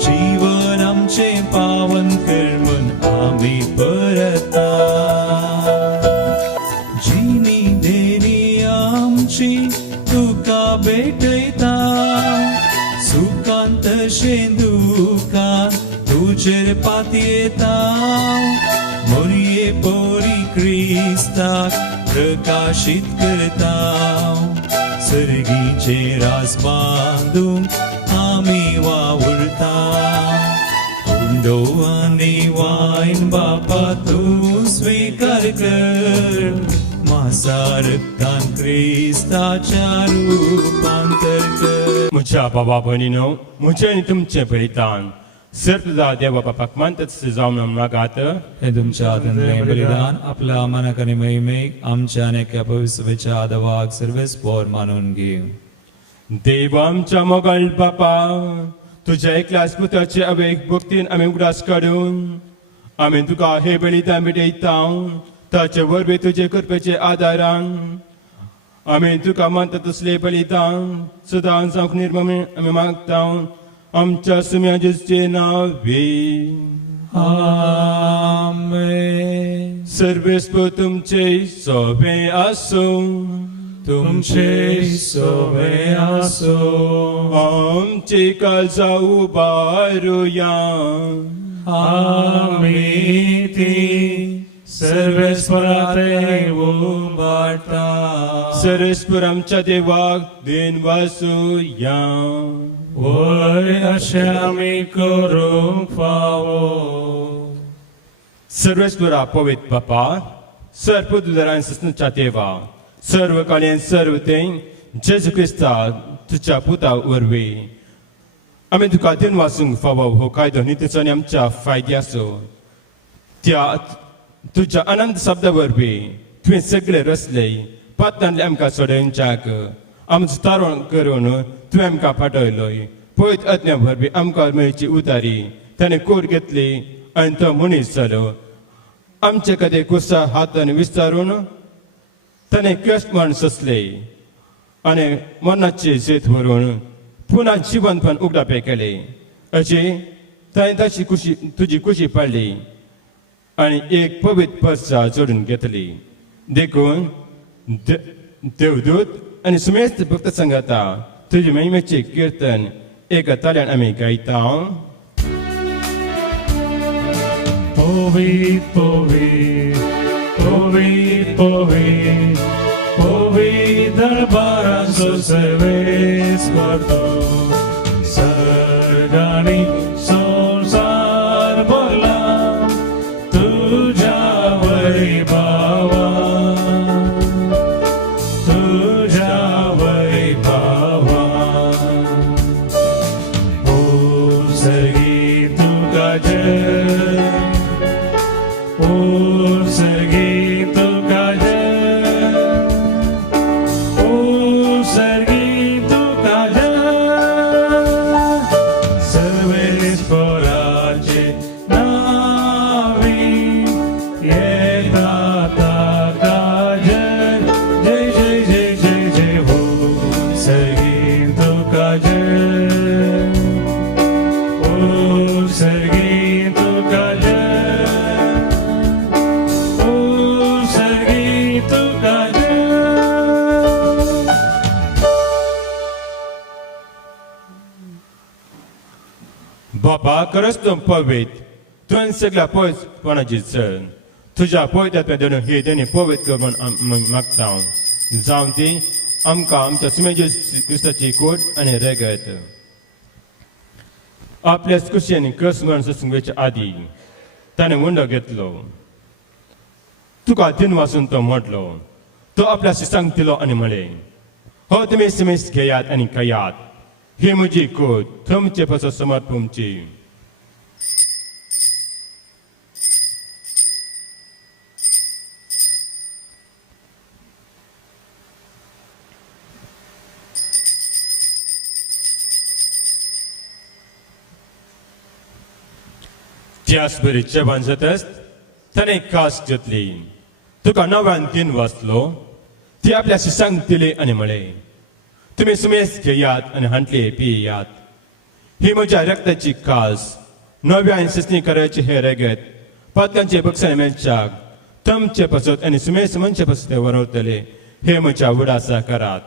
जीवन आमचे पावन कर म्हूण आमी परता जिनी देणी आमची तुका भेटयता सुखान तशें दुखान तुजेर पातयेता मोरये पोरी क्रिस्ताक प्रकाशीत करता सर्गीचे रास बांदूंक आमी वावुरता कुंडो आनी वायन बापा तूं स्वीकार कर मासारकान क्रिस्ताच्या रूपांतर कर. म्हज्या बाबा भयणीनो म्हजें आनी तुमचें बलिदान सर्तुदा देवा बापाक मानतच जावन मागात. हे तुमच्या तंद्रे बलिदान आपल्या मनाक आणि महिमेक आमच्या आणि एका पवित्र विचारवाक सर्वेस्पोर मानून घेव. देवा आमच्या मोगल बापा तुझ्या एकल्या पुत्राचे अवेक भक्तीन आमी उगडास काडून आमी तुका हे बलिदान भेटयता ताचे वरवीं तुजे कृपेचे आदारान आमी तुका मानता तसले बलिदान सदां जावंक निर्मळ आमी मागता आमच्या सुम्याचे नावे. आमेन. सर्वेस्प तुमचे सोबे आसो तुमचे सोबे आसो आमची काळजा उबारूया आमी ती सर्वेस्पराते उबारता सर्वेस्पर आमच्या देवाक देन वासूया. वय अशें आमी करूंक फावो. सर्वेस्परा पवित्र बापा सर्वोदरान सस्नच्या देवा सर्व काळेन सर्व ते जेजू क्रिस्ता तुझ्या पुता वरवीं आमी तुका देन वासूंक फावो हो कायदो नितीचो आनी आमच्या फायद्याचो त्या तुझ्या अनंत शब्दा वरवीं तुवें सगळे रचले पात्रांतले आमकां सोडोवच्याक आमचो तारण करून तुवें आमकां पाठयलोय पयत अज्ञा वरवीं आमकां मेळची उतारी ताणें कोर घेतली आनी तो मनीस जालो आमचे कदे कुसा हातान विस्तारून ताणें कश्ट म्हण सोंसले आनी मरणाचे शेत व्हरून पुन्हा जिवंतपण उगडापे केले अशें ताणें ताची खुशी तुजी खुशी पाडली आनी एक पवित्र पर्सा जोडून घेतली देखून देवदूत आनी सुमेस्त भक्त संगता तुजे महिमेचे कीर्तन एका ताल्यान आमी गायता. Povit, povit, povit, povit, povit दरबाराचो Sarves करतो सर्गानी संसार भरला तुझ्या वैभवा तुझ्या वैभवा ओ सर्गी तुका जय सर्गी तुका जय ओ सर्गी तुका जय सर्वेस्पराचे नावी येता ताका जय जय जय जय जय जय हो सर्गी तुका जय ओ सर्गी तुका जय बापा खरंच तूं पवित्र तुवें सगळ्या पवित्रपणाची चड तुज्या पवित्रत्वान हे तेणी पवित्र करून मागता जावं ती आमकां आमच्या सुमेज क्रिस्ताची कोट आनी रेगत आपल्या कुशेन कस म्हणून सुसंगेच्या आदी ताणें उंडो घेतलो तुका तीन वाचून तो म्हटलो तो आपल्या शिष्यांक दिलो आनी म्हळे, हो तुमी समेस घेयात आनी खायात, ही म्हजी कूड तुमचे पासून समर्पूंची. त्याच बरी जेवण जातच ताणें कास घेतली, तुका नव्यान दिन वाचलो, ती आपल्या शिष्यांक दिली आनी म्हळे, तुमी सुमेस घेयात आनी हांटले पियात, ही म्हज्या रक्ताची कास नव्यान सिसणी करायची हे रगत पातकांचे बक्षण मेळच्याक तुमचे पासून आनी सुमेस मनचे पासून ते वरवतले, हे म्हज्या उडासा करात.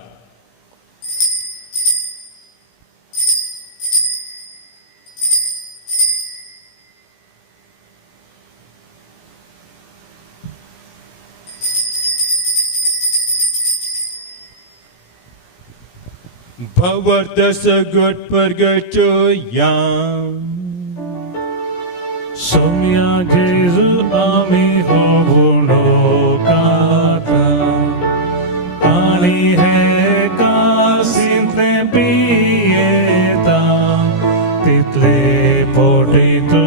Bawartas agot purgatoryam. Somia Jesu ami hovuno kata, ani he ka simple pieta, title potitu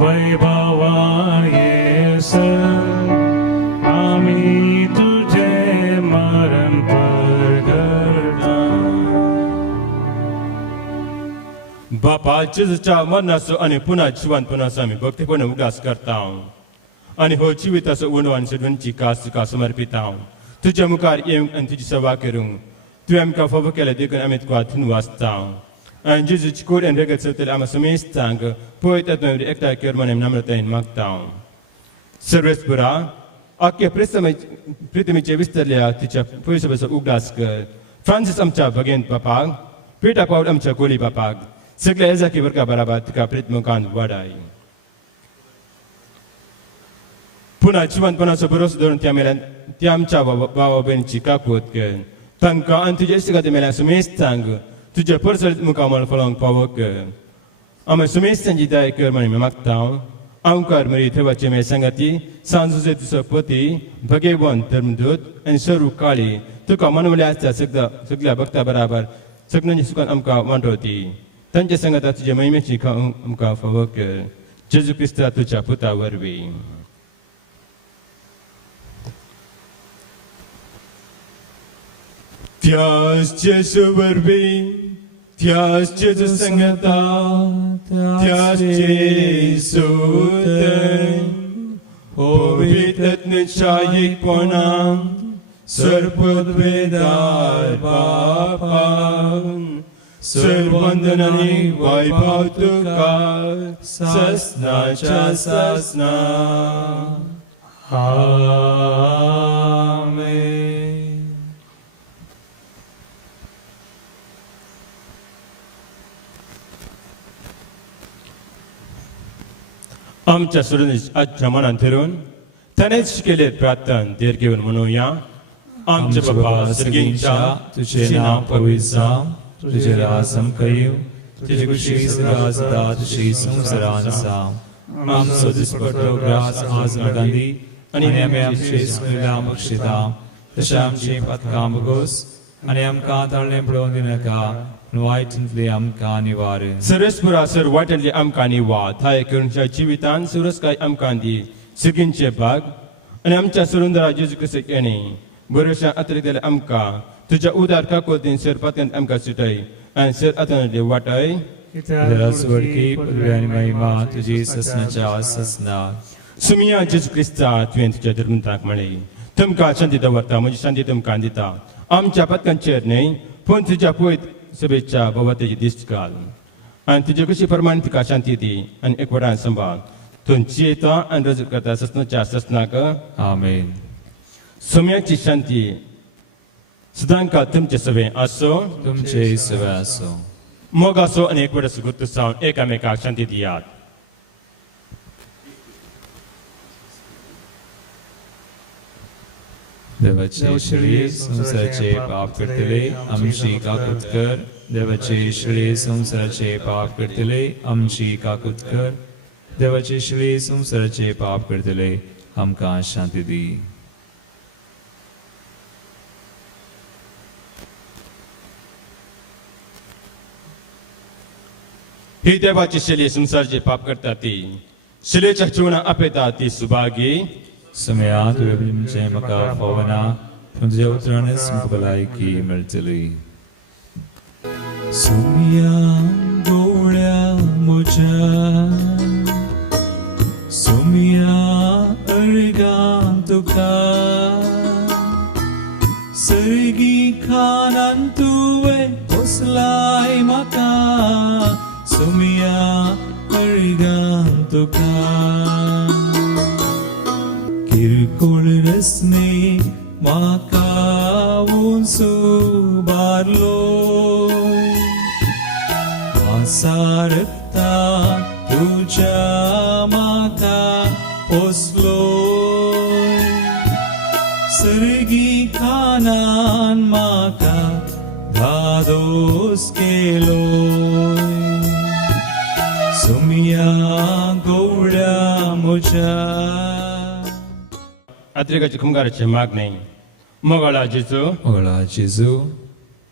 vaibhava Yesu, ami tujhe maran बापा जेजूच्या मरणाचो आनी पुन्हा जिवंतपणाचो आमी भक्तीपण उगडास करता आनी हो जिविताचो उणवान सोडूनची कास तुका समर्पिता. तुज्या मुखार येवंक आनी तुजी सेवा करूंक तुवें आमकां फावो केल्या देखून आमी तुका धन वाचता. आनी जेजूची कूड आनी रगत चलतले आमी समेस्तांक पळयता तुवें एकठांय कर म्हणून नम्रतायेन मागता. सर्वेस्परा आख्खे पृथ्वीचे विस्तारल्या तिच्या पयसो उगडास कर. फ्रांसीस आमच्या भगिनी बापाक, पिटा पावल आमच्या कोली बापाक, सगळ्या येजाकी वर्गा बराबर तुका प्रितमुखान वाडाय. पुन्हा जिवंतपणाचो भरोसो धरून त्या आमच्या भावा भयणीची काकूत कर. तांकां आनी तुज्या इश्टगाती मेल्या सुमेस्तांक तुज्या परसळीत मुखामळ फळोवंक फावो कर. आमी सुमेस्तांची दया कर म्हणून मागता. आमकार मरी थेवाचे मे सांगाती सांजुजे तुजो पती भगेवन धर्मदूत आनी सर्व काळी तुका मनवल्या आसता सगळ्या भक्ता बराबर सगळ्यांची सुखान आमकां वांटोवती. तांच्या संगता तुजे महिमेची आमकां फावो कर. जेजू क्रिस्ता तुज्या पुता वरवीं. त्याच जेजू वरवीं, त्याच जेजू संगता, त्याच जेजू पवित्रत्वाच्या एकपणान सर्ववेदार बापा सर्ववंदनांनी वैभव तुका ससनाच्या ससना. आमेन. आमच्या सुरनीच आजच्या मनान धरून ताणेच शिकयले प्रार्थना देर घेवन म्हणुया. आमचे बाबा सर्गींच्या तुझे नाव पवित्र जावं, तुझे राज कयो, तुझे खुशी सदा सदा तुझी संवसारान जावं. आमचो दिसपट्टो ग्रास आज गांधी आनी आमी आमचे सुखला बक्षिता, तशें आमची पातकां बगोस आनी आमकां तळ्ळें पडोवन दिनाका, वायटांतली आमकां निवारण. सर्वेस्पुरा सर वायटांतली आमकां निवार. थाय करूनच्या जिवितान सुरस्काय आमकां दी. सर्गींचे भाग आनी आमच्या सुरुंदरा जेजू क्रिस्त येणे बरोशा अतिरिक्त आमकां तुज्या उदार काकोतीन सर पातकांत आमकां सुटय आनी सर आतां वाटय. स्वर्गी पदवी आनी महिमा तुजी ससनाच्या ससना. सुमिया जेजू क्रिस्ता तुवें तुज्या धर्मंताक म्हळें, तुमकां शांती दवरता, म्हजी शांती तुमकां दिता. आमच्या पतकांचेर न्हय पूण तुज्या पळयत सभेच्या भोवतेची दिश्ट घाल आनी तुजे कशी प्रमाण तुका शांती दी आनी एकवटान सांबाळ. तूं जियेता आनी रजत करता ससनाच्या ससनाक. आमेन. सुम्याची शांती सदांकाळ तुमचे सभे आसो. तुमचे सवे आसो. मोग आसो आनी एकवट सुगुत जावन एकामेकाक शांती दियात. देवाचे श्री संसाराचे पाप करतले आमची काकूत कर. देवाचे श्री संसाराचे पाप करतले आमची काकूत कर. देवाचे श्री संसाराचे पाप करतले आमकां शांती दी. ही देवाची शैली संसारचे पाप करता ती शिलेच्या जीवना आपयता ती Subhagi Sumayato Iblimche Maka Pavana Punjavtranis Mukalaiki Meltili Sumya Goya Mocha Sumya Arigantuka Sergi Kanantuwe Oslai Maka Sumya Arigantuka Kirkol resne maka unsu barlo Masarta tuja maka poslo Sergi kanan maka dados keloy Sumya gauda mocha अत्रिकाची कुंगाराची मागणी मोगळा जेजू Ola Jesu,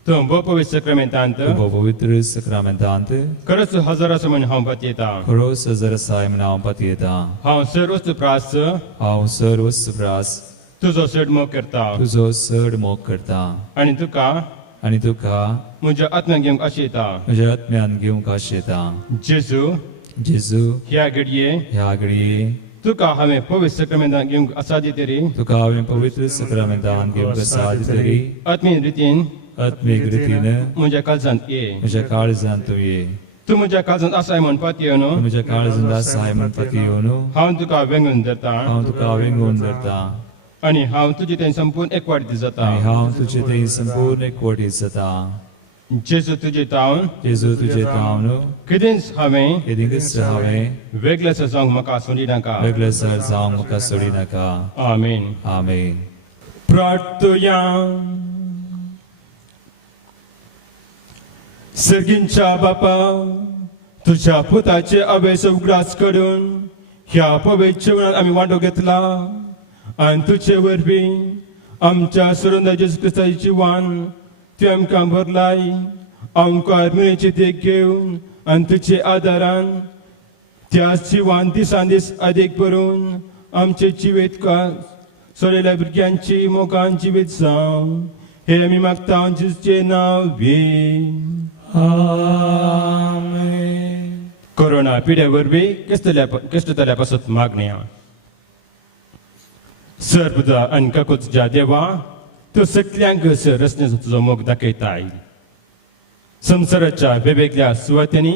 तो बोपवी सक्रमेंतांत Bo Pavitra Sacramentante, खरंच हजाराचं म्हण हांव पत येता Koros Azarasai Manam Patieta, हांव सर्वस्त प्रास Au Servus Subras, तुझो सड मोग करता Tuzo Serd Mokarta, आणि तुका Anituka, म्हज्या आत्म्यान घेवंक अशें येता Majat Mian Gium Kasheta, जेजू Jesu, ह्या घडये Yagri, तुका हांवें पवित्र सक्रमेंतान घेवंक आसा तरी Tukavim Pavitra Sacramentan Gium Kasaditari, आत्मीय रितीन Atmigritina, म्हज्या काळजांत ये Majakarzantuye, तूं म्हज्या काळजांत आसाय म्हण पत ये न्हू Majakarzanda Simon Pationo, हांव तुका वेंगून धरता Au Tukavim Gundarta, आणि हांव तुजे थंय संपूर्ण एकवाट जाता आणि हांव तुझे ते संपूर्ण कोटी जाता जेजू तुजे तावन जेजू तुझे तावनो कितेंच हांवें एदिगस हांवें वेगळें जावंक म्हाका सोडी नाका वेगळे सर जावंक म्हाका सोडी नाका आमीन आमेन प्रार्थया सर्गींच्या बापा तुझ्या पुताचे अभेस उगडास करून ह्या पवित्र जीवनात आम्ही वांटो घेतला आणि तुझे वरवीं आमच्या सुरंदा जेजू क्रिस्ताची जिवान तू आमकां भरलाय आमकां मिळेची देख घेवन आनी तुजे आदारान त्या जिवान दिसान दीस अदीक भरून आमचे जिवीत सोडिल्ल्या भुरग्यांची मोगान जिवीत जावं हे आमी मागता जेजूचे नांव आमेन कोरोना पिड्या वरवीं कष्टतल्या पासत मागण्या सर्वदा आनी काकुच्या देवा तूं सगळ्यांक रचनेचो तुजो मोग दाखयताय संवसाराच्या वेगवेगळ्या सुवातांनी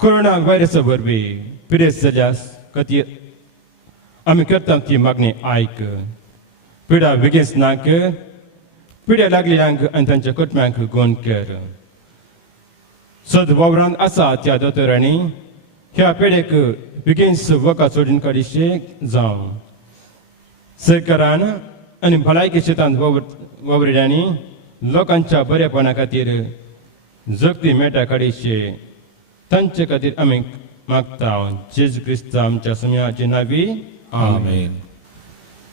कोरोना व्हायरसा वरवीं पिडेस्त जाल्या खातीर आमी करता ती मागणी आयक पिडा बेगीनच नाक पिड्या लागलेल्यांक आनी तांच्या कुटुंबांक गोंद कर सद वावरांत आसा त्या दोतोरांनी ह्या पिडेक बेगीनच वखद सोडून काडीशे जावं सरकारान आनी भलायकी क्षेत्रांत वावरिल्यांनी लोकांच्या बरेपणा खातीर जगती मेळटा काडीशे तांचे खातीर आमी मागता जेजू क्रिस्त आमच्या सुम्याचे नांवी आमेन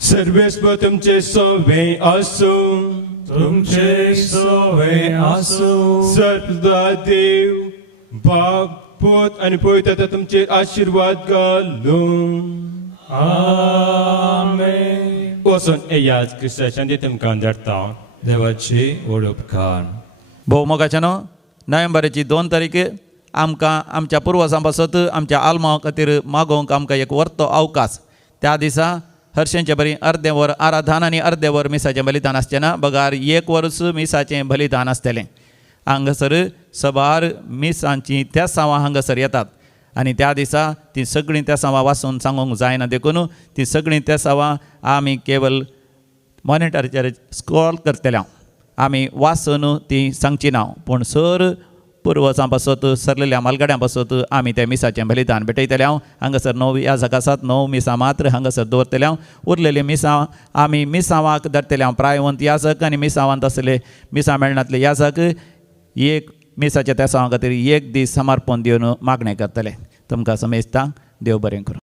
सर्वेस्वर तुमचे सोवे आसूं तुमचे सोवे आसूं सर्वदा देव बाप पूत आनी पवित्र तुमचे आशीर्वाद घालूं आमेन वचून येयात क्रिस्ता शांती तुमकां धाडटा देवाची उपकार भोवमोगाच्यानो नोव्हेंबराची 2 तारीख आमकां आमच्या पुर्वजां पासत आमच्या आल्मा खातीर मागोवंक आमकां एक वर्तो अवकाश त्या दिसा हरशेंचे बरी अर्दें वर आराधन आनी अर्दें वर मिसाचें बलिदान आसचें बगार 1 वर्स मिसाचें बलिदान आसतलें हांगासर सबार मिसांची त्या सावां हांगासर येतात आनी त्या दिसा ती सगळीं त्या सावां वाचून सांगूंक जायना देखून ती सगळीं त्या सावां आमी केवल मॉनिटराचेर स्क्रॉल करतले आमी वाचून ती सांगची ना पूण सर पुर्वजां पासत सरलेल्या मालगाड्यां पासत आमी त्या मिसाचें बलिदान भेटयतले हांगासर 9 याजक आसात 9 मिसां मात्र हांगासर दवरतले उरलेले मिसां आमी मिसांवाक धरतले प्रायवंत याजक आनी मिसांवांत आसले मिसां मेळनातले याजक एक मिसाच्या त्या सावां खातीर 1 दीस समर्पण दिवन मागणें करतले तुमकां समेजता देव बरें करूं